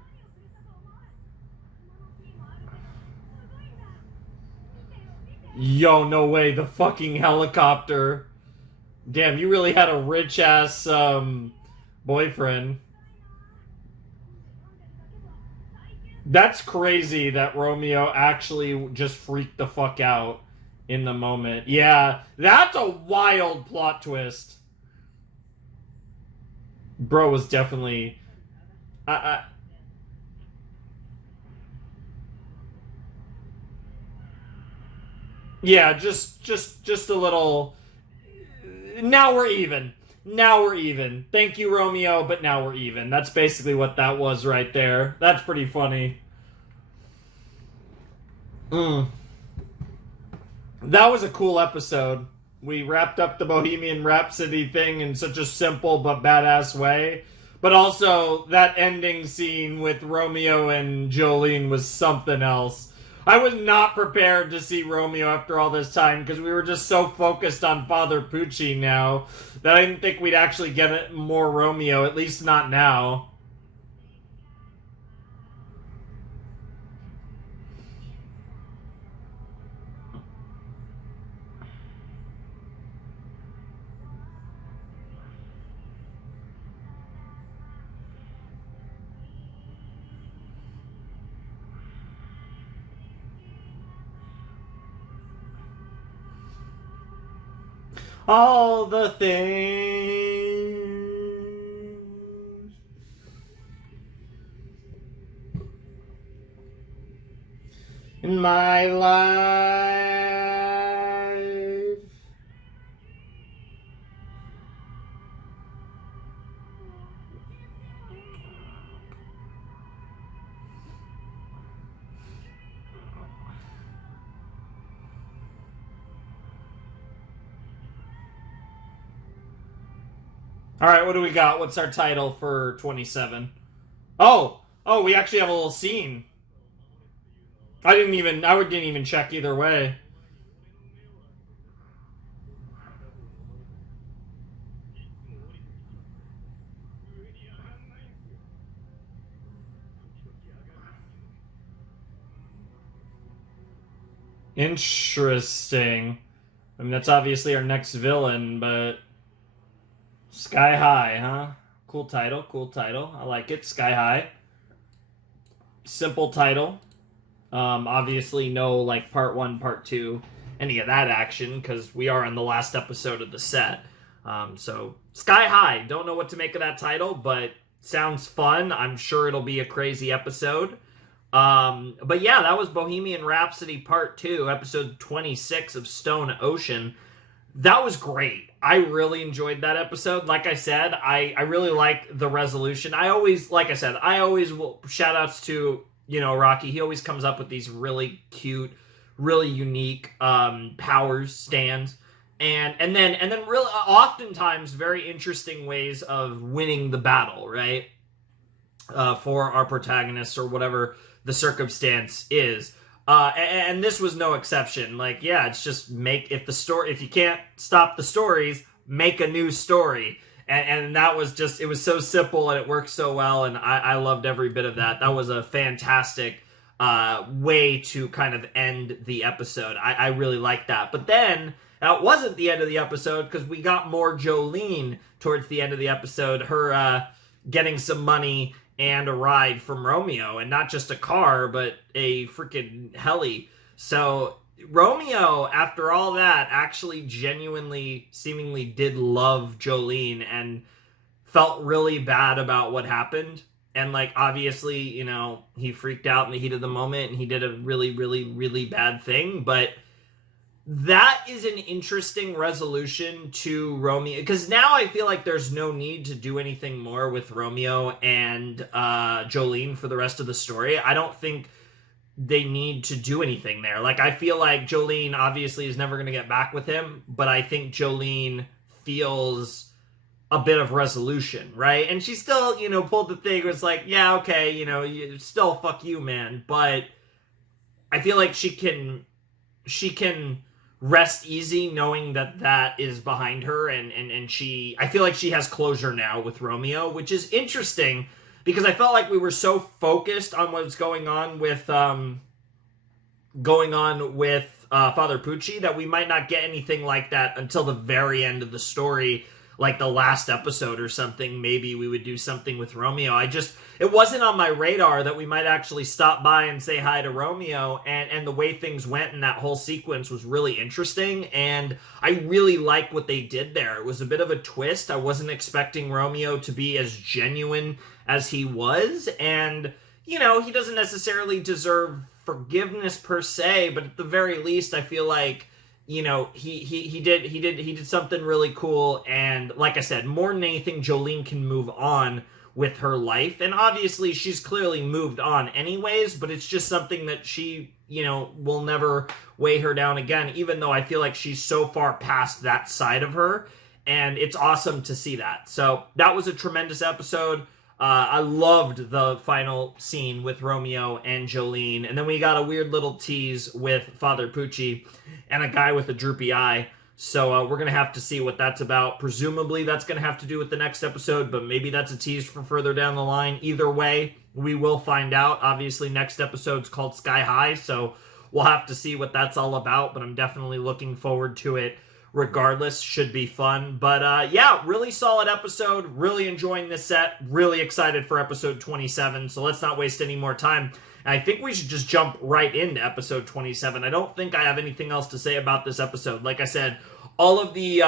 Yo, no way, the fucking helicopter. Damn, you really had a rich ass boyfriend. That's crazy that Romeo actually just freaked the fuck out in the moment. Yeah, that's a wild plot twist. Bro was definitely I yeah, just a little. Now we're even. Now we're even. Thank you, Romeo, but now we're even. That's basically what that was right there. That's pretty funny. Mm. That was a cool episode. We wrapped up the Bohemian Rhapsody thing in such a simple but badass way. But also, that ending scene with Romeo and Jolene was something else. I was not prepared to see Romeo after all this time because we were just so focused on Father Pucci now that I didn't think we'd actually get more Romeo, at least not now. All the things in my life. All right, what do we got? What's our title for 27? Oh, we actually have a little scene. I didn't even check either way. Interesting. I mean, that's obviously our next villain, but Sky High, huh? Cool title, cool title. I like it. Sky High. Simple title. Obviously, no like part one, part two, any of that action because we are on the last episode of the set. So Sky High. Don't know what to make of that title, but sounds fun. I'm sure it'll be a crazy episode. But yeah, that was Bohemian Rhapsody Part 2, episode 26 of Stone Ocean. That was great. I really enjoyed that episode. Like I said, I really like the resolution. I always will, shout outs to, Rocky. He always comes up with these really cute, really unique, powers, stands. And then really oftentimes very interesting ways of winning the battle, right? For our protagonists or whatever the circumstance is. And this was no exception. Like, yeah, it's just if you can't stop the stories, make a new story. And that was just, it was so simple and it worked so well. And I loved every bit of that. That was a fantastic way to kind of end the episode. I really liked that. But then that wasn't the end of the episode because we got more Jolene towards the end of the episode. Her getting some money and a ride from Romeo, and not just a car, but a freaking heli. So Romeo, after all that, actually genuinely, seemingly did love Jolene and felt really bad about what happened. And like, obviously, he freaked out in the heat of the moment and he did a really, really, really bad thing. But that is an interesting resolution to Romeo, because now I feel like there's no need to do anything more with Romeo and Jolene for the rest of the story. I don't think they need to do anything there. Like, I feel like Jolene obviously is never going to get back with him, but I think Jolene feels a bit of resolution, right? And she still, pulled the thing where it's like, yeah, okay, you still fuck you, man. But I feel like she can rest easy knowing that is behind her, and I feel like she has closure now with Romeo, which is interesting because I felt like we were so focused on what's going on with Father Pucci that we might not get anything like that until the very end of the story, like the last episode or something. Maybe we would do something with Romeo. It wasn't on my radar that we might actually stop by and say hi to Romeo, and the way things went in that whole sequence was really interesting, and I really like what they did there. It was a bit of a twist. I wasn't expecting Romeo to be as genuine as he was, and, he doesn't necessarily deserve forgiveness per se, but at the very least, I feel like, he did something really cool, and like I said, more than anything, Jolene can move on with her life, and obviously she's clearly moved on anyways, but it's just something that she, will never weigh her down again, even though I feel like she's so far past that side of her. And it's awesome to see that. So that was a tremendous episode. I loved the final scene with Romeo and Jolene. And then we got a weird little tease with Father Pucci and a guy with a droopy eye. So we're going to have to see what that's about. Presumably that's going to have to do with the next episode, but maybe that's a tease for further down the line. Either way, we will find out. Obviously, next episode's called Sky High, so we'll have to see what that's all about, but I'm definitely looking forward to it regardless. Should be fun. But yeah, really solid episode. Really enjoying this set. Really excited for episode 27, so let's not waste any more time. And I think we should just jump right into episode 27. I don't think I have anything else to say about this episode. Like I said, all of the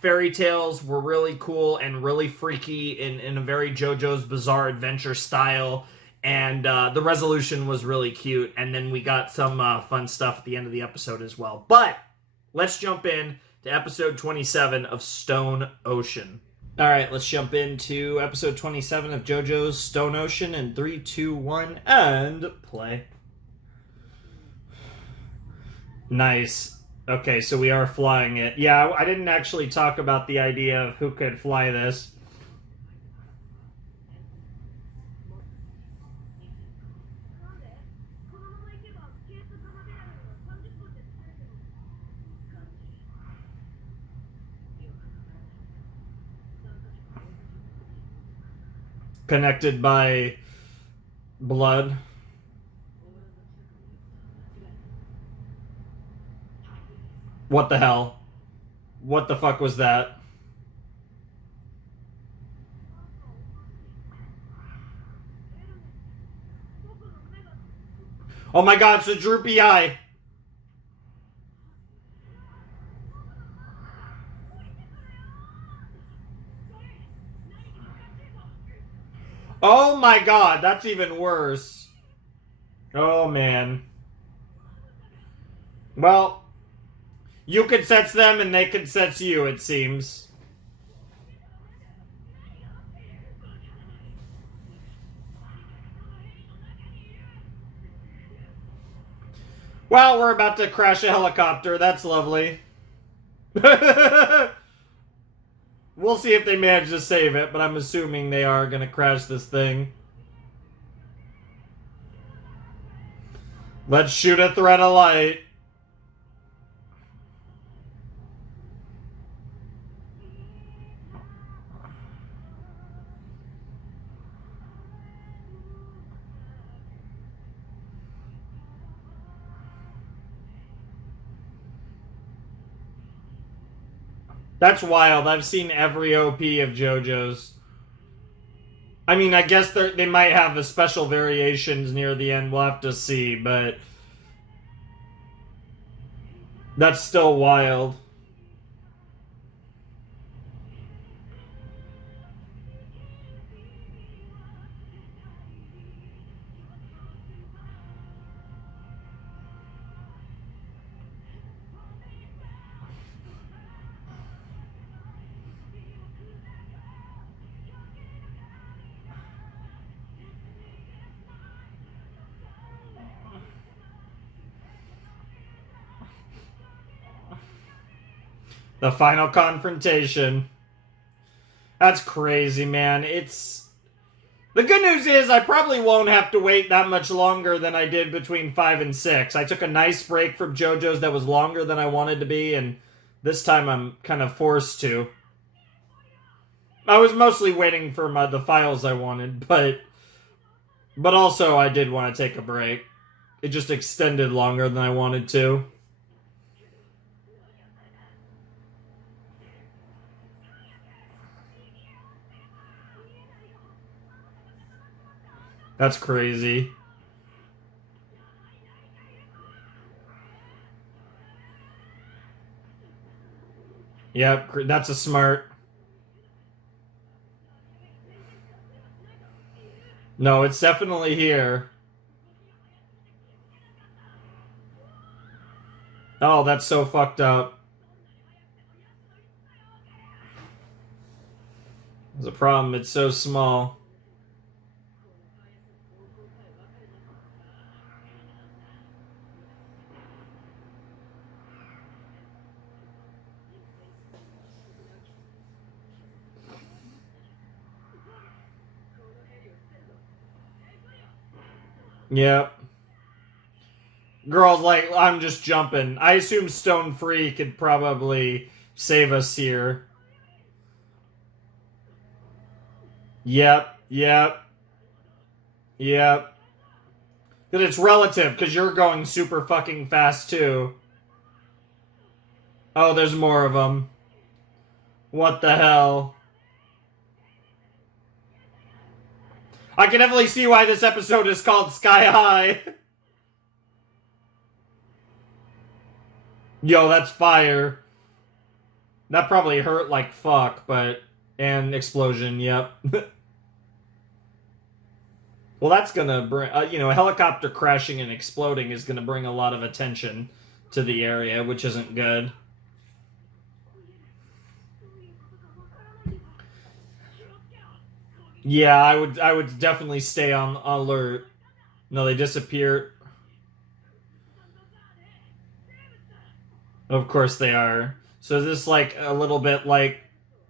fairy tales were really cool and really freaky in a very JoJo's Bizarre Adventure style. And the resolution was really cute. And then we got some fun stuff at the end of the episode as well. But let's jump in to episode 27 of Stone Ocean. All right, let's jump into episode 27 of JoJo's Stone Ocean in 3, 2, 1, and play. Nice. Okay, so we are flying it. Yeah, I didn't actually talk about the idea of who could fly this. Connected by blood. What the hell? What the fuck was that? Oh my god, it's a droopy eye! Oh my god, that's even worse. Oh man. Well, you can sense them and they can sense you, it seems. Well, we're about to crash a helicopter. That's lovely. We'll see if they manage to save it, but I'm assuming they are going to crash this thing. Let's shoot a thread of light. That's wild. I've seen every OP of JoJo's. I mean, I guess they might have the special variations near the end. We'll have to see, but that's still wild. The final confrontation. That's crazy, man. The good news is I probably won't have to wait that much longer than I did between 5 and 6. I took a nice break from JoJo's that was longer than I wanted to be, and this time I'm kind of forced to. I was mostly waiting for the files I wanted, but also I did want to take a break. It just extended longer than I wanted to. That's crazy. Yep, that's a smart. No, it's definitely here. Oh, that's so fucked up. There's a problem, it's so small. Yep. Girl's like, I'm just jumping. I assume Stone Free could probably save us here. Yep, yep, yep. But it's relative, because you're going super fucking fast, too. Oh, there's more of them. What the hell? I can definitely see why this episode is called Sky High. Yo, that's fire. That probably hurt like fuck, but... And explosion, yep. Well, that's gonna bring... a helicopter crashing and exploding is gonna bring a lot of attention to the area, which isn't good. Yeah, I would definitely stay on alert. No, they disappeared. Of course they are. So is this like a little bit like...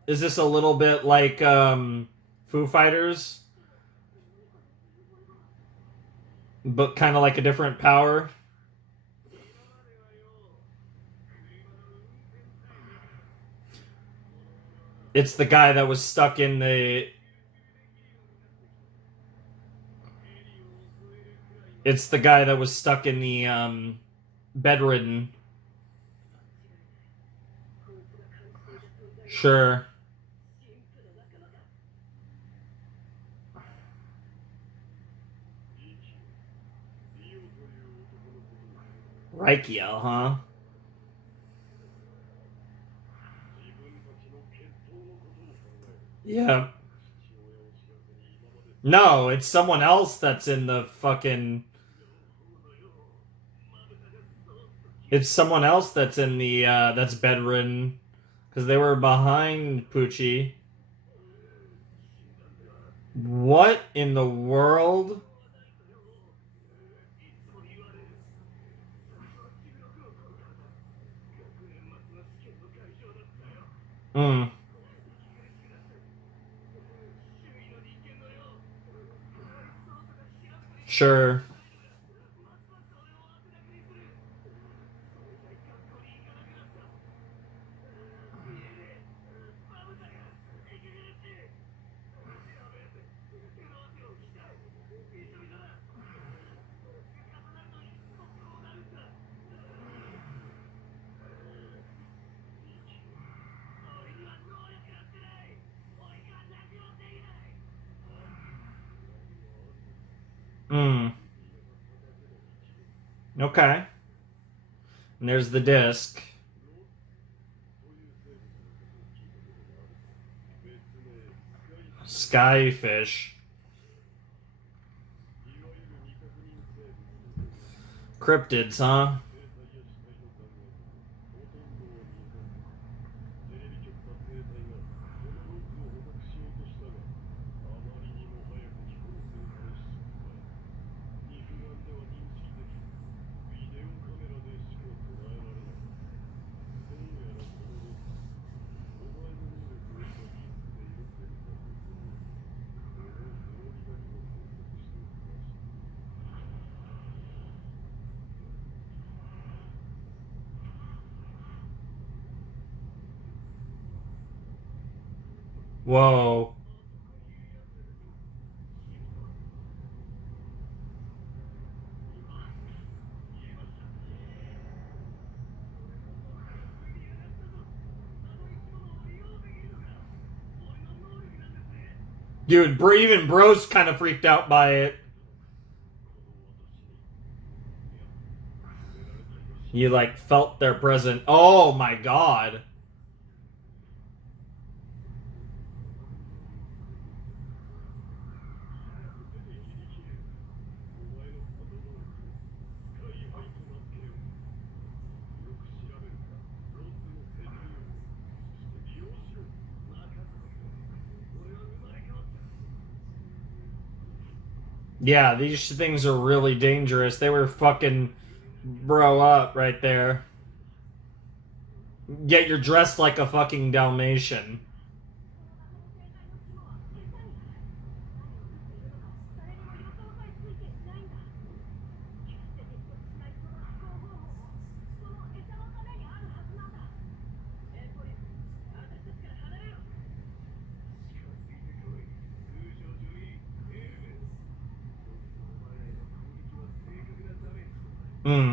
Is this a little bit like, Foo Fighters? But kind of like a different power? It's the guy that was stuck in the... It's the guy that was stuck in the, bedridden. Sure. Reikiel, huh? Yeah. No, it's someone else that's in the fucking... It's someone else that's in the, that's bedridden. Because they were behind Poochie. What in the world? Hmm. Sure. Hmm. Okay. And there's the disc. Skyfish. Cryptids, huh? Whoa. Dude, even Bro's kind of freaked out by it. You, like, felt their presence. Oh, my God. Yeah, these things are really dangerous. They were fucking bro up right there. Yet you're dressed like a fucking Dalmatian. Hmm.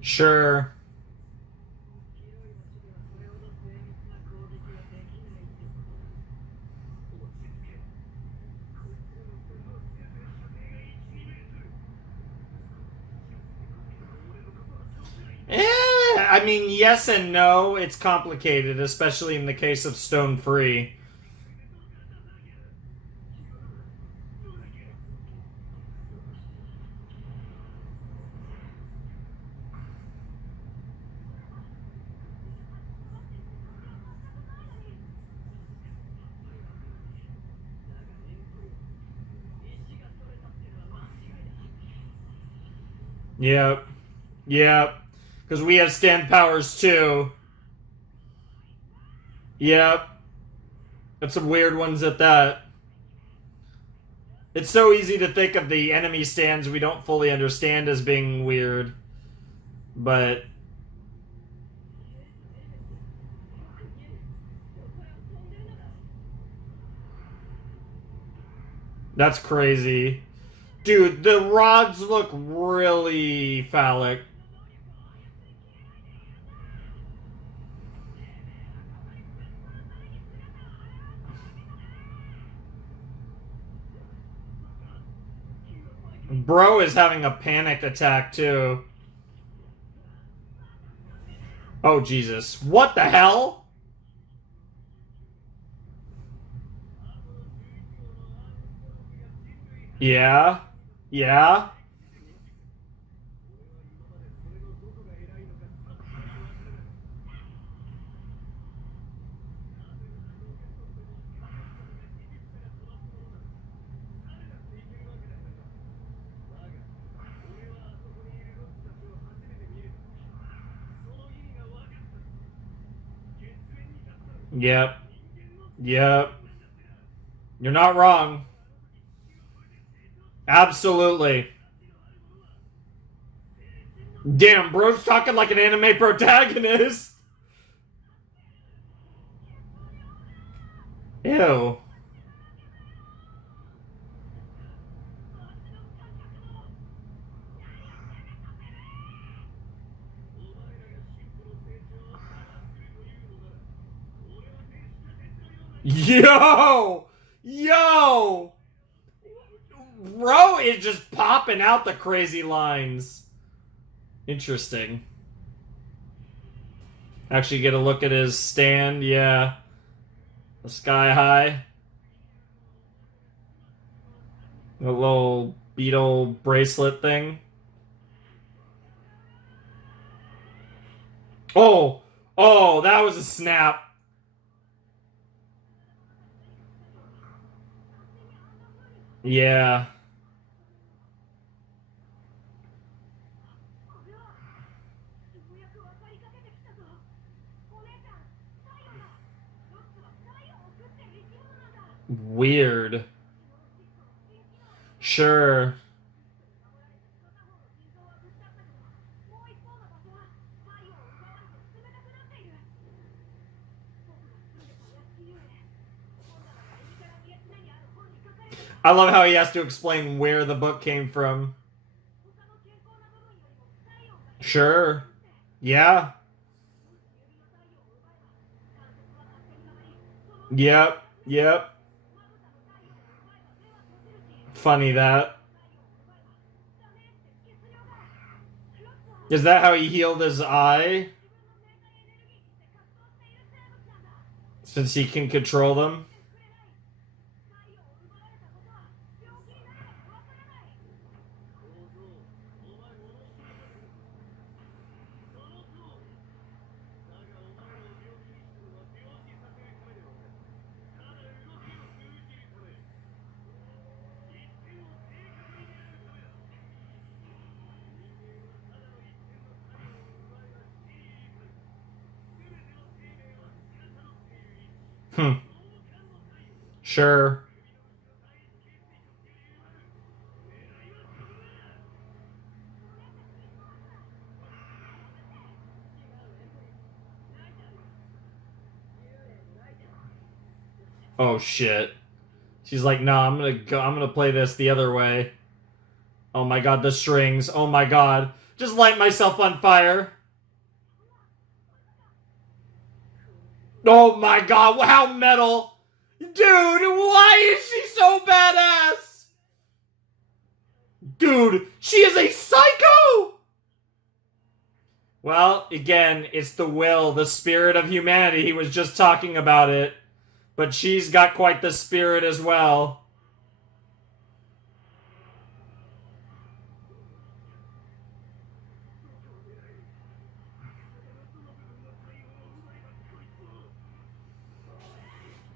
Sure. I mean, yes and no. It's complicated, especially in the case of Stone Free. Yep. Yep. Because we have stand powers too. Yep. Got some weird ones at that. It's so easy to think of the enemy stands we don't fully understand as being weird. But that's crazy. Dude, the rods look really phallic. Bro is having a panic attack too. Oh, Jesus. What the hell? Yeah. Yeah. Yep. Yep. You're not wrong. Absolutely. Damn, bro's talking like an anime protagonist. Ew. Yo! Yo! Bro is just popping out the crazy lines. Interesting. Actually get a look at his stand, yeah. The sky high. The little beetle bracelet thing. Oh! Oh, that was a snap. Yeah. Weird. Sure. I love how he has to explain where the book came from. Sure. Yeah. Yep. Yep. Funny that. Is that how he healed his eye? Since he can control them? Hmm. Sure. Oh shit. She's like, nah, I'm gonna play this the other way. Oh my god, the strings. Oh my god. Just light myself on fire. Oh my god, how metal. Dude, why is she so badass? Dude, she is a psycho! Well, again, it's the will, the spirit of humanity. He was just talking about it. But she's got quite the spirit as well.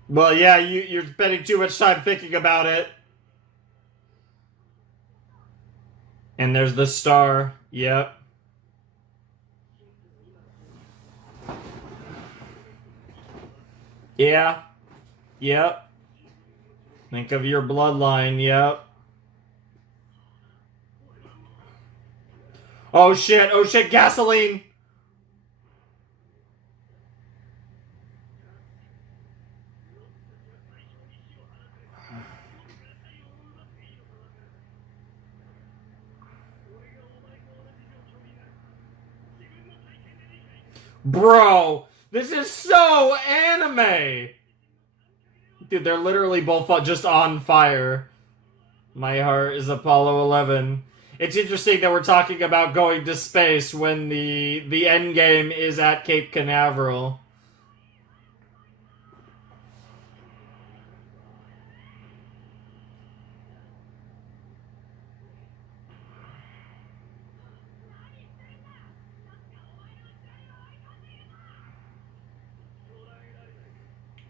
Well, yeah, you're spending too much time thinking about it. And there's the star. Yep. Yeah. Yep. Think of your bloodline. Yep. Oh shit. Oh shit. Gasoline. Bro, this is so anime. Dude, they're literally both just on fire. My heart is Apollo 11. It's interesting that we're talking about going to space when the end game is at Cape Canaveral.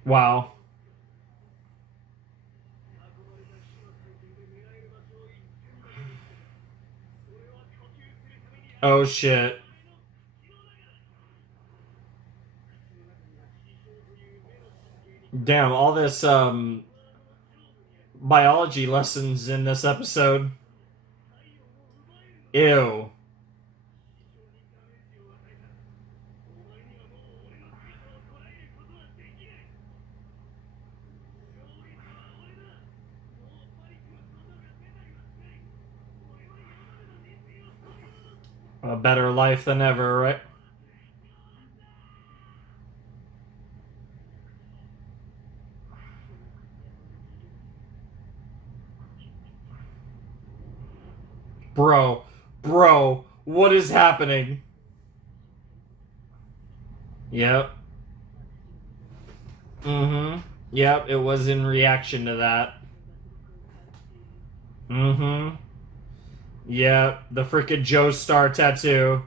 Wow. Oh shit. Damn, all this biology lessons in this episode. Ew. A better life than ever, right? Bro, what is happening? Yep. Mm-hmm. Yep, it was in reaction to that. Mm-hmm. Yep, the frickin' Joe Star tattoo.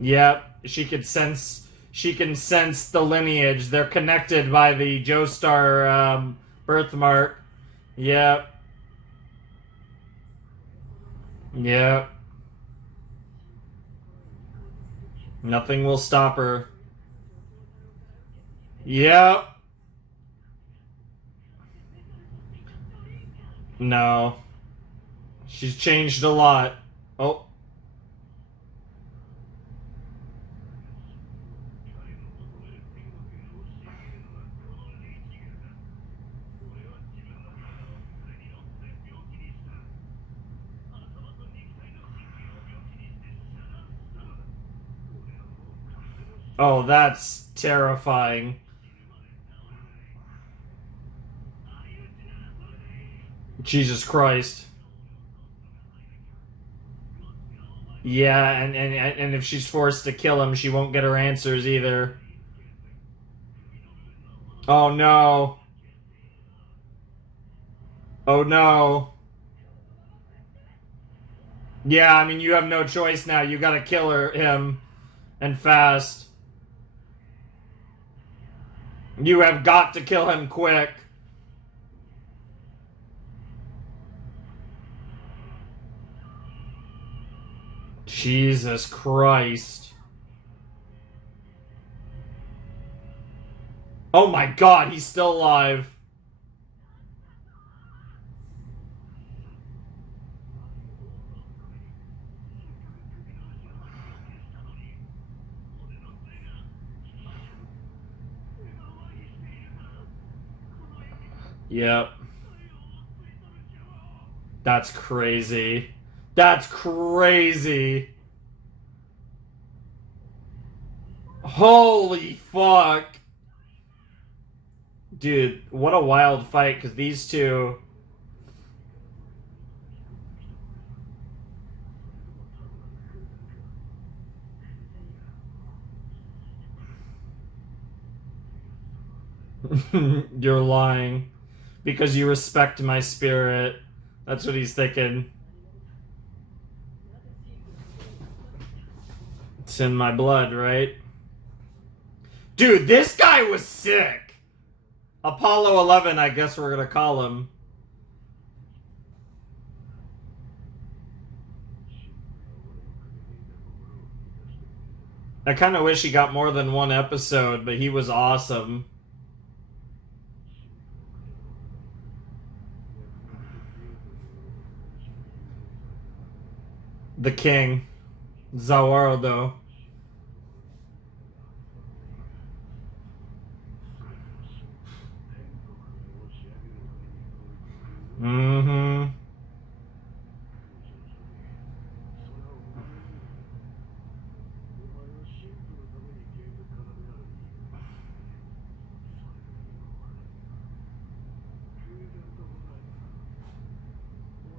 Yep, she can sense the lineage. They're connected by the Joe Star birthmark. Yep. Yep. Nothing will stop her. Yep. No. She's changed a lot. Oh. Oh, that's terrifying. Jesus Christ. Yeah, and if she's forced to kill him, she won't get her answers either. Oh no. Oh no. Yeah, I mean, you have no choice now. You gotta kill him, and fast. You have got to kill him quick. Jesus Christ. Oh my god, he's still alive. Yep. That's crazy. That's crazy. Holy fuck. Dude, what a wild fight, because these two... You're lying. Because you respect my spirit. That's what he's thinking. It's in my blood, right? Dude, this guy was sick! Apollo 11, I guess we're gonna call him. I kind of wish he got more than one episode, but he was awesome. The king. Zawardo. Mm-hmm.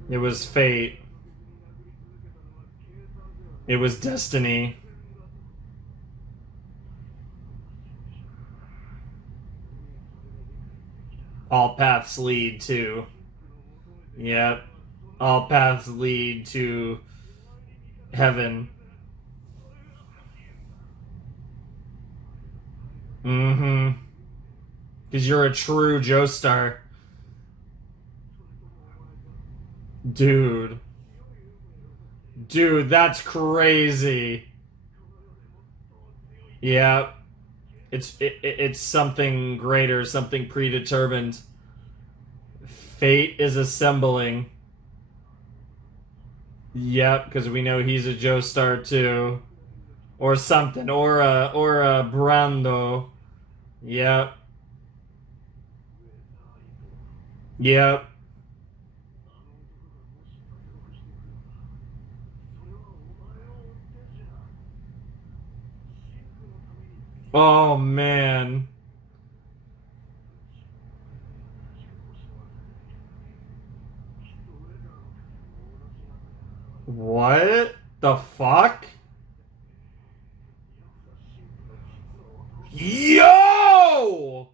It was fate. It was destiny. All paths lead to... Yep. All paths lead to heaven. Mm-hmm. Because you're a true Joestar. Dude. Dude, that's crazy. Yeah. It's something greater, something predetermined. Fate is assembling. Yep, because we know he's a Joestar too. Or something. Or a Brando. Yep. Yep. Oh, man. What the fuck? Yo!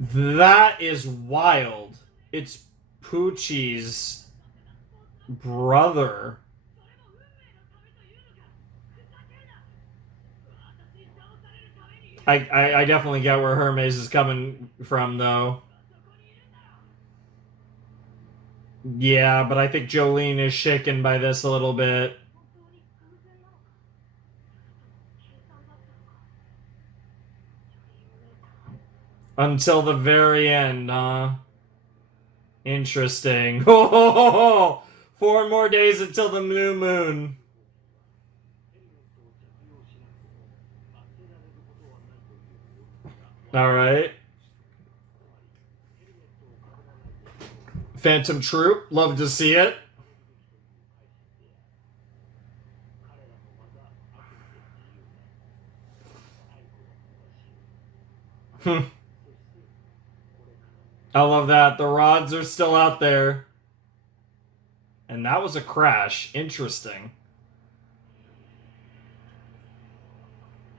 That is wild. It's Poochie's brother. I definitely get where Hermes is coming from, though. Yeah, but I think Jolene is shaken by this a little bit. Until the very end, huh? Interesting. 4 more days until the new moon. Alright. Phantom Troop, love to see it. I love that. The rods are still out there. And that was a crash. Interesting.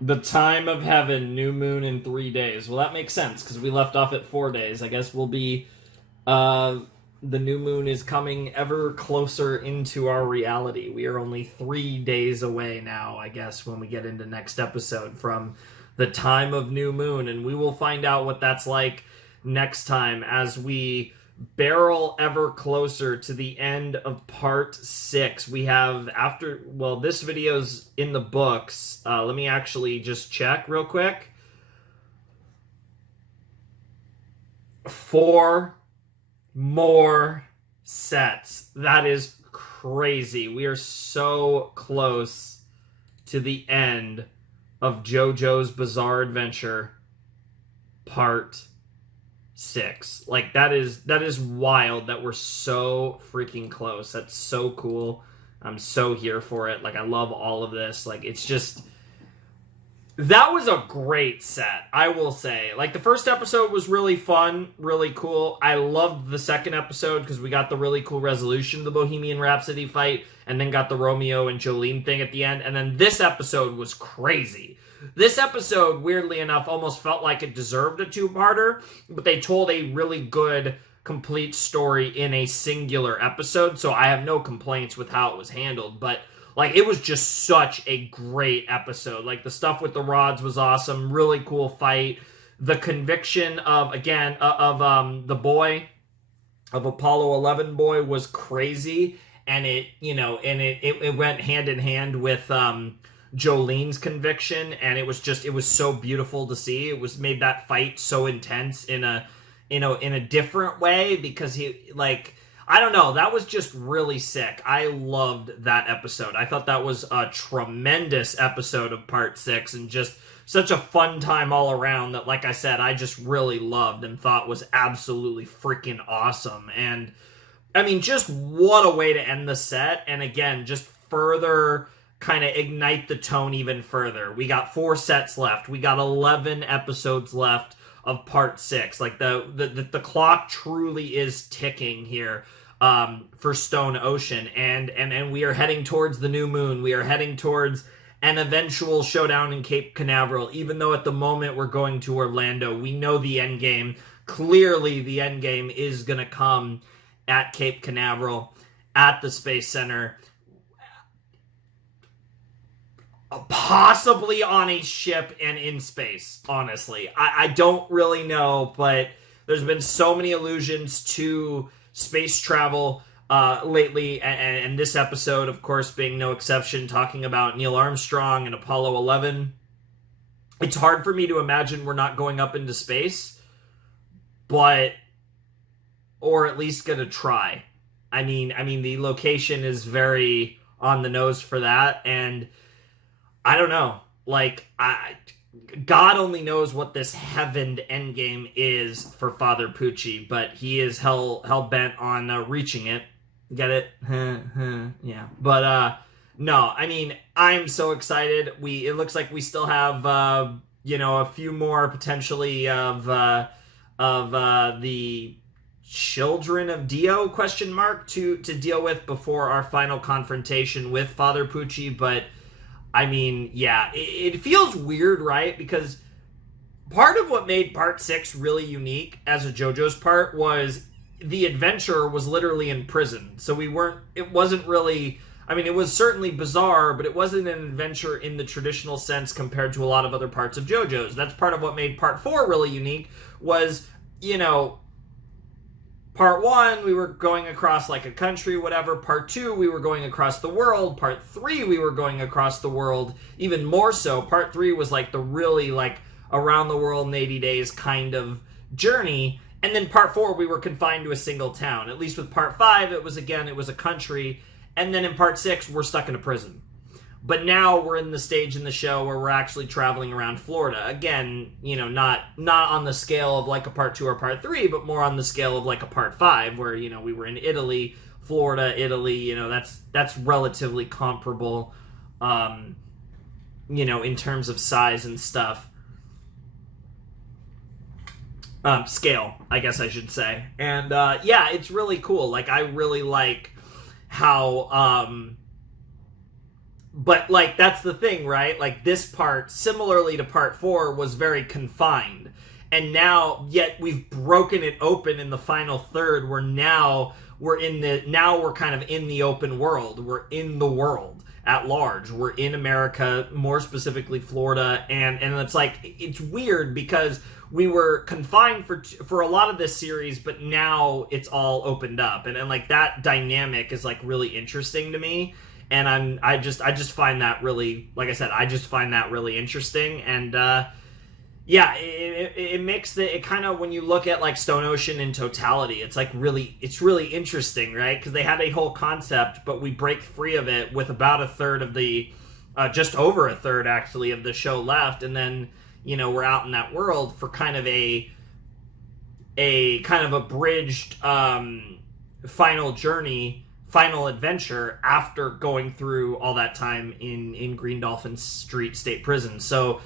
The time of heaven, new moon in 3 days. Well, that makes sense, because we left off at 4 days. I guess we'll be... the new moon is coming ever closer into our reality. We are only 3 days away now, I guess, when we get into next episode from the time of new moon. And we will find out what that's like next time as we barrel ever closer to the end of part 6. We have this video's in the books. Let me actually just check real quick. 4 more sets. That is crazy. We are so close to the end of JoJo's Bizarre Adventure. Part 6. Like, that is wild that we're so freaking close. That's so cool. I'm so here for it. Like, I love all of this. Like, it's just... That was a great set, I will say. Like, the first episode was really fun, really cool. I loved the second episode because we got the really cool resolution of the Bohemian Rhapsody fight and then got the Romeo and Jolene thing at the end. And then this episode was crazy. This episode, weirdly enough, almost felt like it deserved a two-parter, but they told a really good, complete story in a singular episode, so I have no complaints with how it was handled, but like, it was just such a great episode. Like, the stuff with the rods was awesome. Really cool fight. The conviction of, again, the boy, of Apollo 11 boy was crazy. And it, you know, and it went hand in hand with Jolene's conviction. And it was so beautiful to see. It was made that fight so intense in a different way because he, like... I don't know, that was just really sick. I loved that episode. I thought that was a tremendous episode of Part 6 and just such a fun time all around that, like I said, I just really loved and thought was absolutely freaking awesome. And, I mean, just what a way to end the set. And again, just further kind of ignite the tone even further. We got 4 sets left. We got 11 episodes left of Part 6. Like, the clock truly is ticking here for Stone Ocean, and we are heading towards the new moon. We are heading towards an eventual showdown in Cape Canaveral, even though at the moment we're going to Orlando. We know the end game. Clearly, the end game is going to come at Cape Canaveral, at the Space Center, possibly on a ship and in space, honestly. I don't really know, but there's been so many allusions to space travel lately, and this episode, of course, being no exception, talking about Neil Armstrong and Apollo 11. It's hard for me to imagine we're not going up into space, but... or at least gonna try. I mean, the location is very on the nose for that, and... I don't know. Like, God only knows what this heavened endgame is for Father Pucci, but he is hell-bent on reaching it. Get it? Yeah. But, no, I mean, I'm so excited. It looks like we still have, a few more potentially of the children of Dio, to deal with before our final confrontation with Father Pucci, but... I mean, yeah, it feels weird, right? Because part of what made Part 6 really unique as a JoJo's part was the adventure was literally in prison. So it wasn't really, I mean, it was certainly bizarre, but it wasn't an adventure in the traditional sense compared to a lot of other parts of JoJo's. That's part of what made Part 4 really unique was, Part 1, we were going across, like, a country, whatever. Part 2, we were going across the world. Part 3, we were going across the world. Even more so, Part 3 was, like, the really, like, around the world in 80 days kind of journey. And then Part 4, we were confined to a single town. At least with Part 5, it was a country. And then in Part 6, we're stuck in a prison. But now we're in the stage in the show where we're actually traveling around Florida. Again, not on the scale of like a Part 2 or Part 3, but more on the scale of like a Part 5, where, we were in Italy, Florida, Italy, that's relatively comparable, in terms of size and stuff. Scale, I guess I should say. And, yeah, it's really cool. Like, I really like how, but, like, that's the thing, right? Like, this part, similarly to Part 4, was very confined. And now, yet we've broken it open in the final third, where now we're kind of in the open world. We're in the world at large. We're in America, more specifically Florida. And it's like, it's weird because we were confined for a lot of this series, but now it's all opened up. And like, that dynamic is, like, really interesting to me. And I just find that really, like I said, I just find that really interesting. And, yeah, it makes it kind of, when you look at like Stone Ocean in totality, it's like it's really interesting, right? Because they had a whole concept, but we break free of it with about a third of the, just over a third actually of the show left. And then, were out in that world for kind of a kind of abridged final journey, final adventure after going through all that time in Green Dolphin Street State Prison. So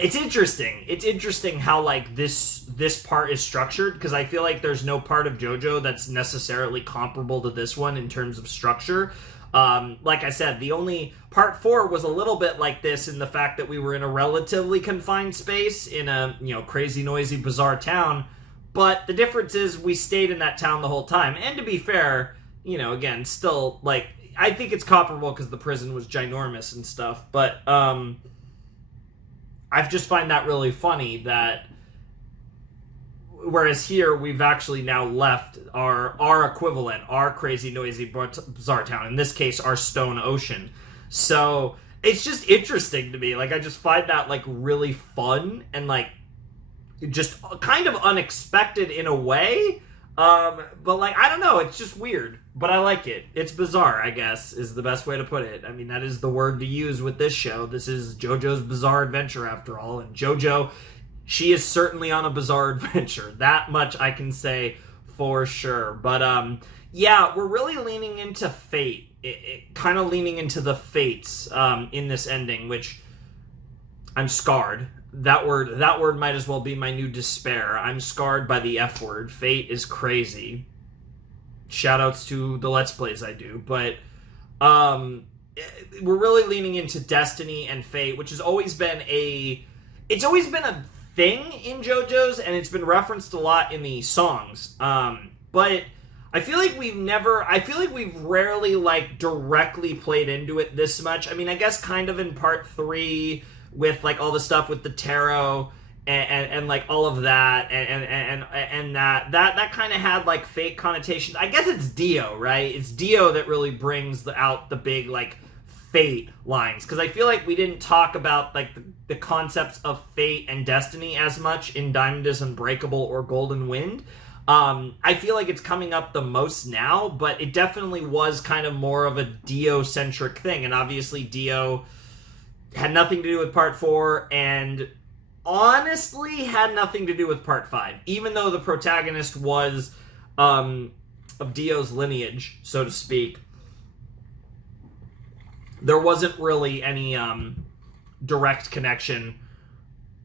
it's interesting. It's interesting how like this part is structured, because I feel like there's no part of JoJo that's necessarily comparable to this one in terms of structure. Like I said, the only part 4 was a little bit like this in the fact that we were in a relatively confined space in a crazy, noisy, bizarre town. But the difference is we stayed in that town the whole time. And to be fair, again, still like I think it's comparable because the prison was ginormous and stuff. But I just find that really funny that whereas here we've actually now left our equivalent, our crazy, noisy, bizarre town, in this case our Stone Ocean. So it's just interesting to me. Like I just find that like really fun and like just kind of unexpected in a way. But like I don't know, it's just weird, but I like it. It's bizarre, I guess, is the best way to put it. I mean, that is the word to use with this show. This is JoJo's Bizarre Adventure after all, and JoJo, she is certainly on a bizarre adventure. That much I can say for sure. But yeah, we're really leaning into fate. Kind of leaning into the fates in this ending, which I'm scarred. That word might as well be my new despair. I'm scarred by the F word. Fate is crazy. Shoutouts to the Let's Plays I do. But we're really leaning into destiny and fate, which has always been a thing in JoJo's, and it's been referenced a lot in the songs. But I feel like we've rarely like directly played into it this much. I mean, I guess kind of in part 3 with like all the stuff with the tarot and like all of that and that kind of had like fake connotations. I guess it's Dio, right? It's Dio that really brings out the big like fate lines, because I feel like we didn't talk about like the concepts of fate and destiny as much in Diamond is Unbreakable or Golden Wind. I feel like it's coming up the most now, but it definitely was kind of more of a Dio-centric thing, and obviously Dio had nothing to do with part 4, and honestly had nothing to do with part 5, even though the protagonist was of Dio's lineage, so to speak. There wasn't really any direct connection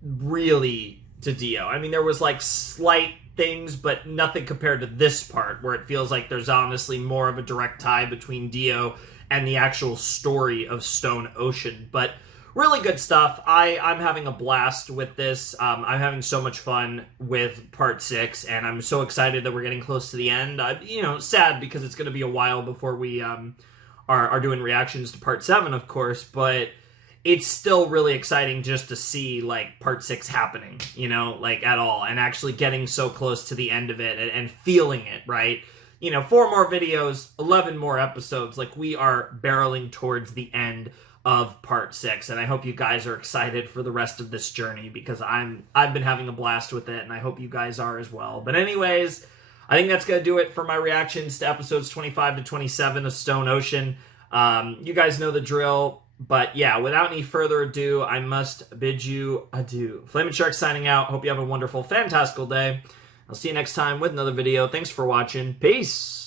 really to Dio. I mean, there was like slight things, but nothing compared to this part, where it feels like there's honestly more of a direct tie between Dio and the actual story of Stone Ocean. But really good stuff. I'm having a blast with this. I'm having so much fun with part 6, and I'm so excited that we're getting close to the end. Sad because it's going to be a while before we are doing reactions to part 7, of course, but it's still really exciting just to see like part 6 happening, like at all, and actually getting so close to the end of it and feeling it, right? 4 more videos, 11 more episodes. Like, we are barreling towards the end of part 6, and I hope you guys are excited for the rest of this journey, because I've been having a blast with it, and I hope you guys are as well. But anyways, I think that's going to do it for my reactions to episodes 25 to 27 of Stone Ocean. You guys know the drill, but yeah, without any further ado, I must bid you adieu. Flamin' Shark signing out. Hope you have a wonderful, fantastical day. I'll see you next time with another video. Thanks for watching. Peace!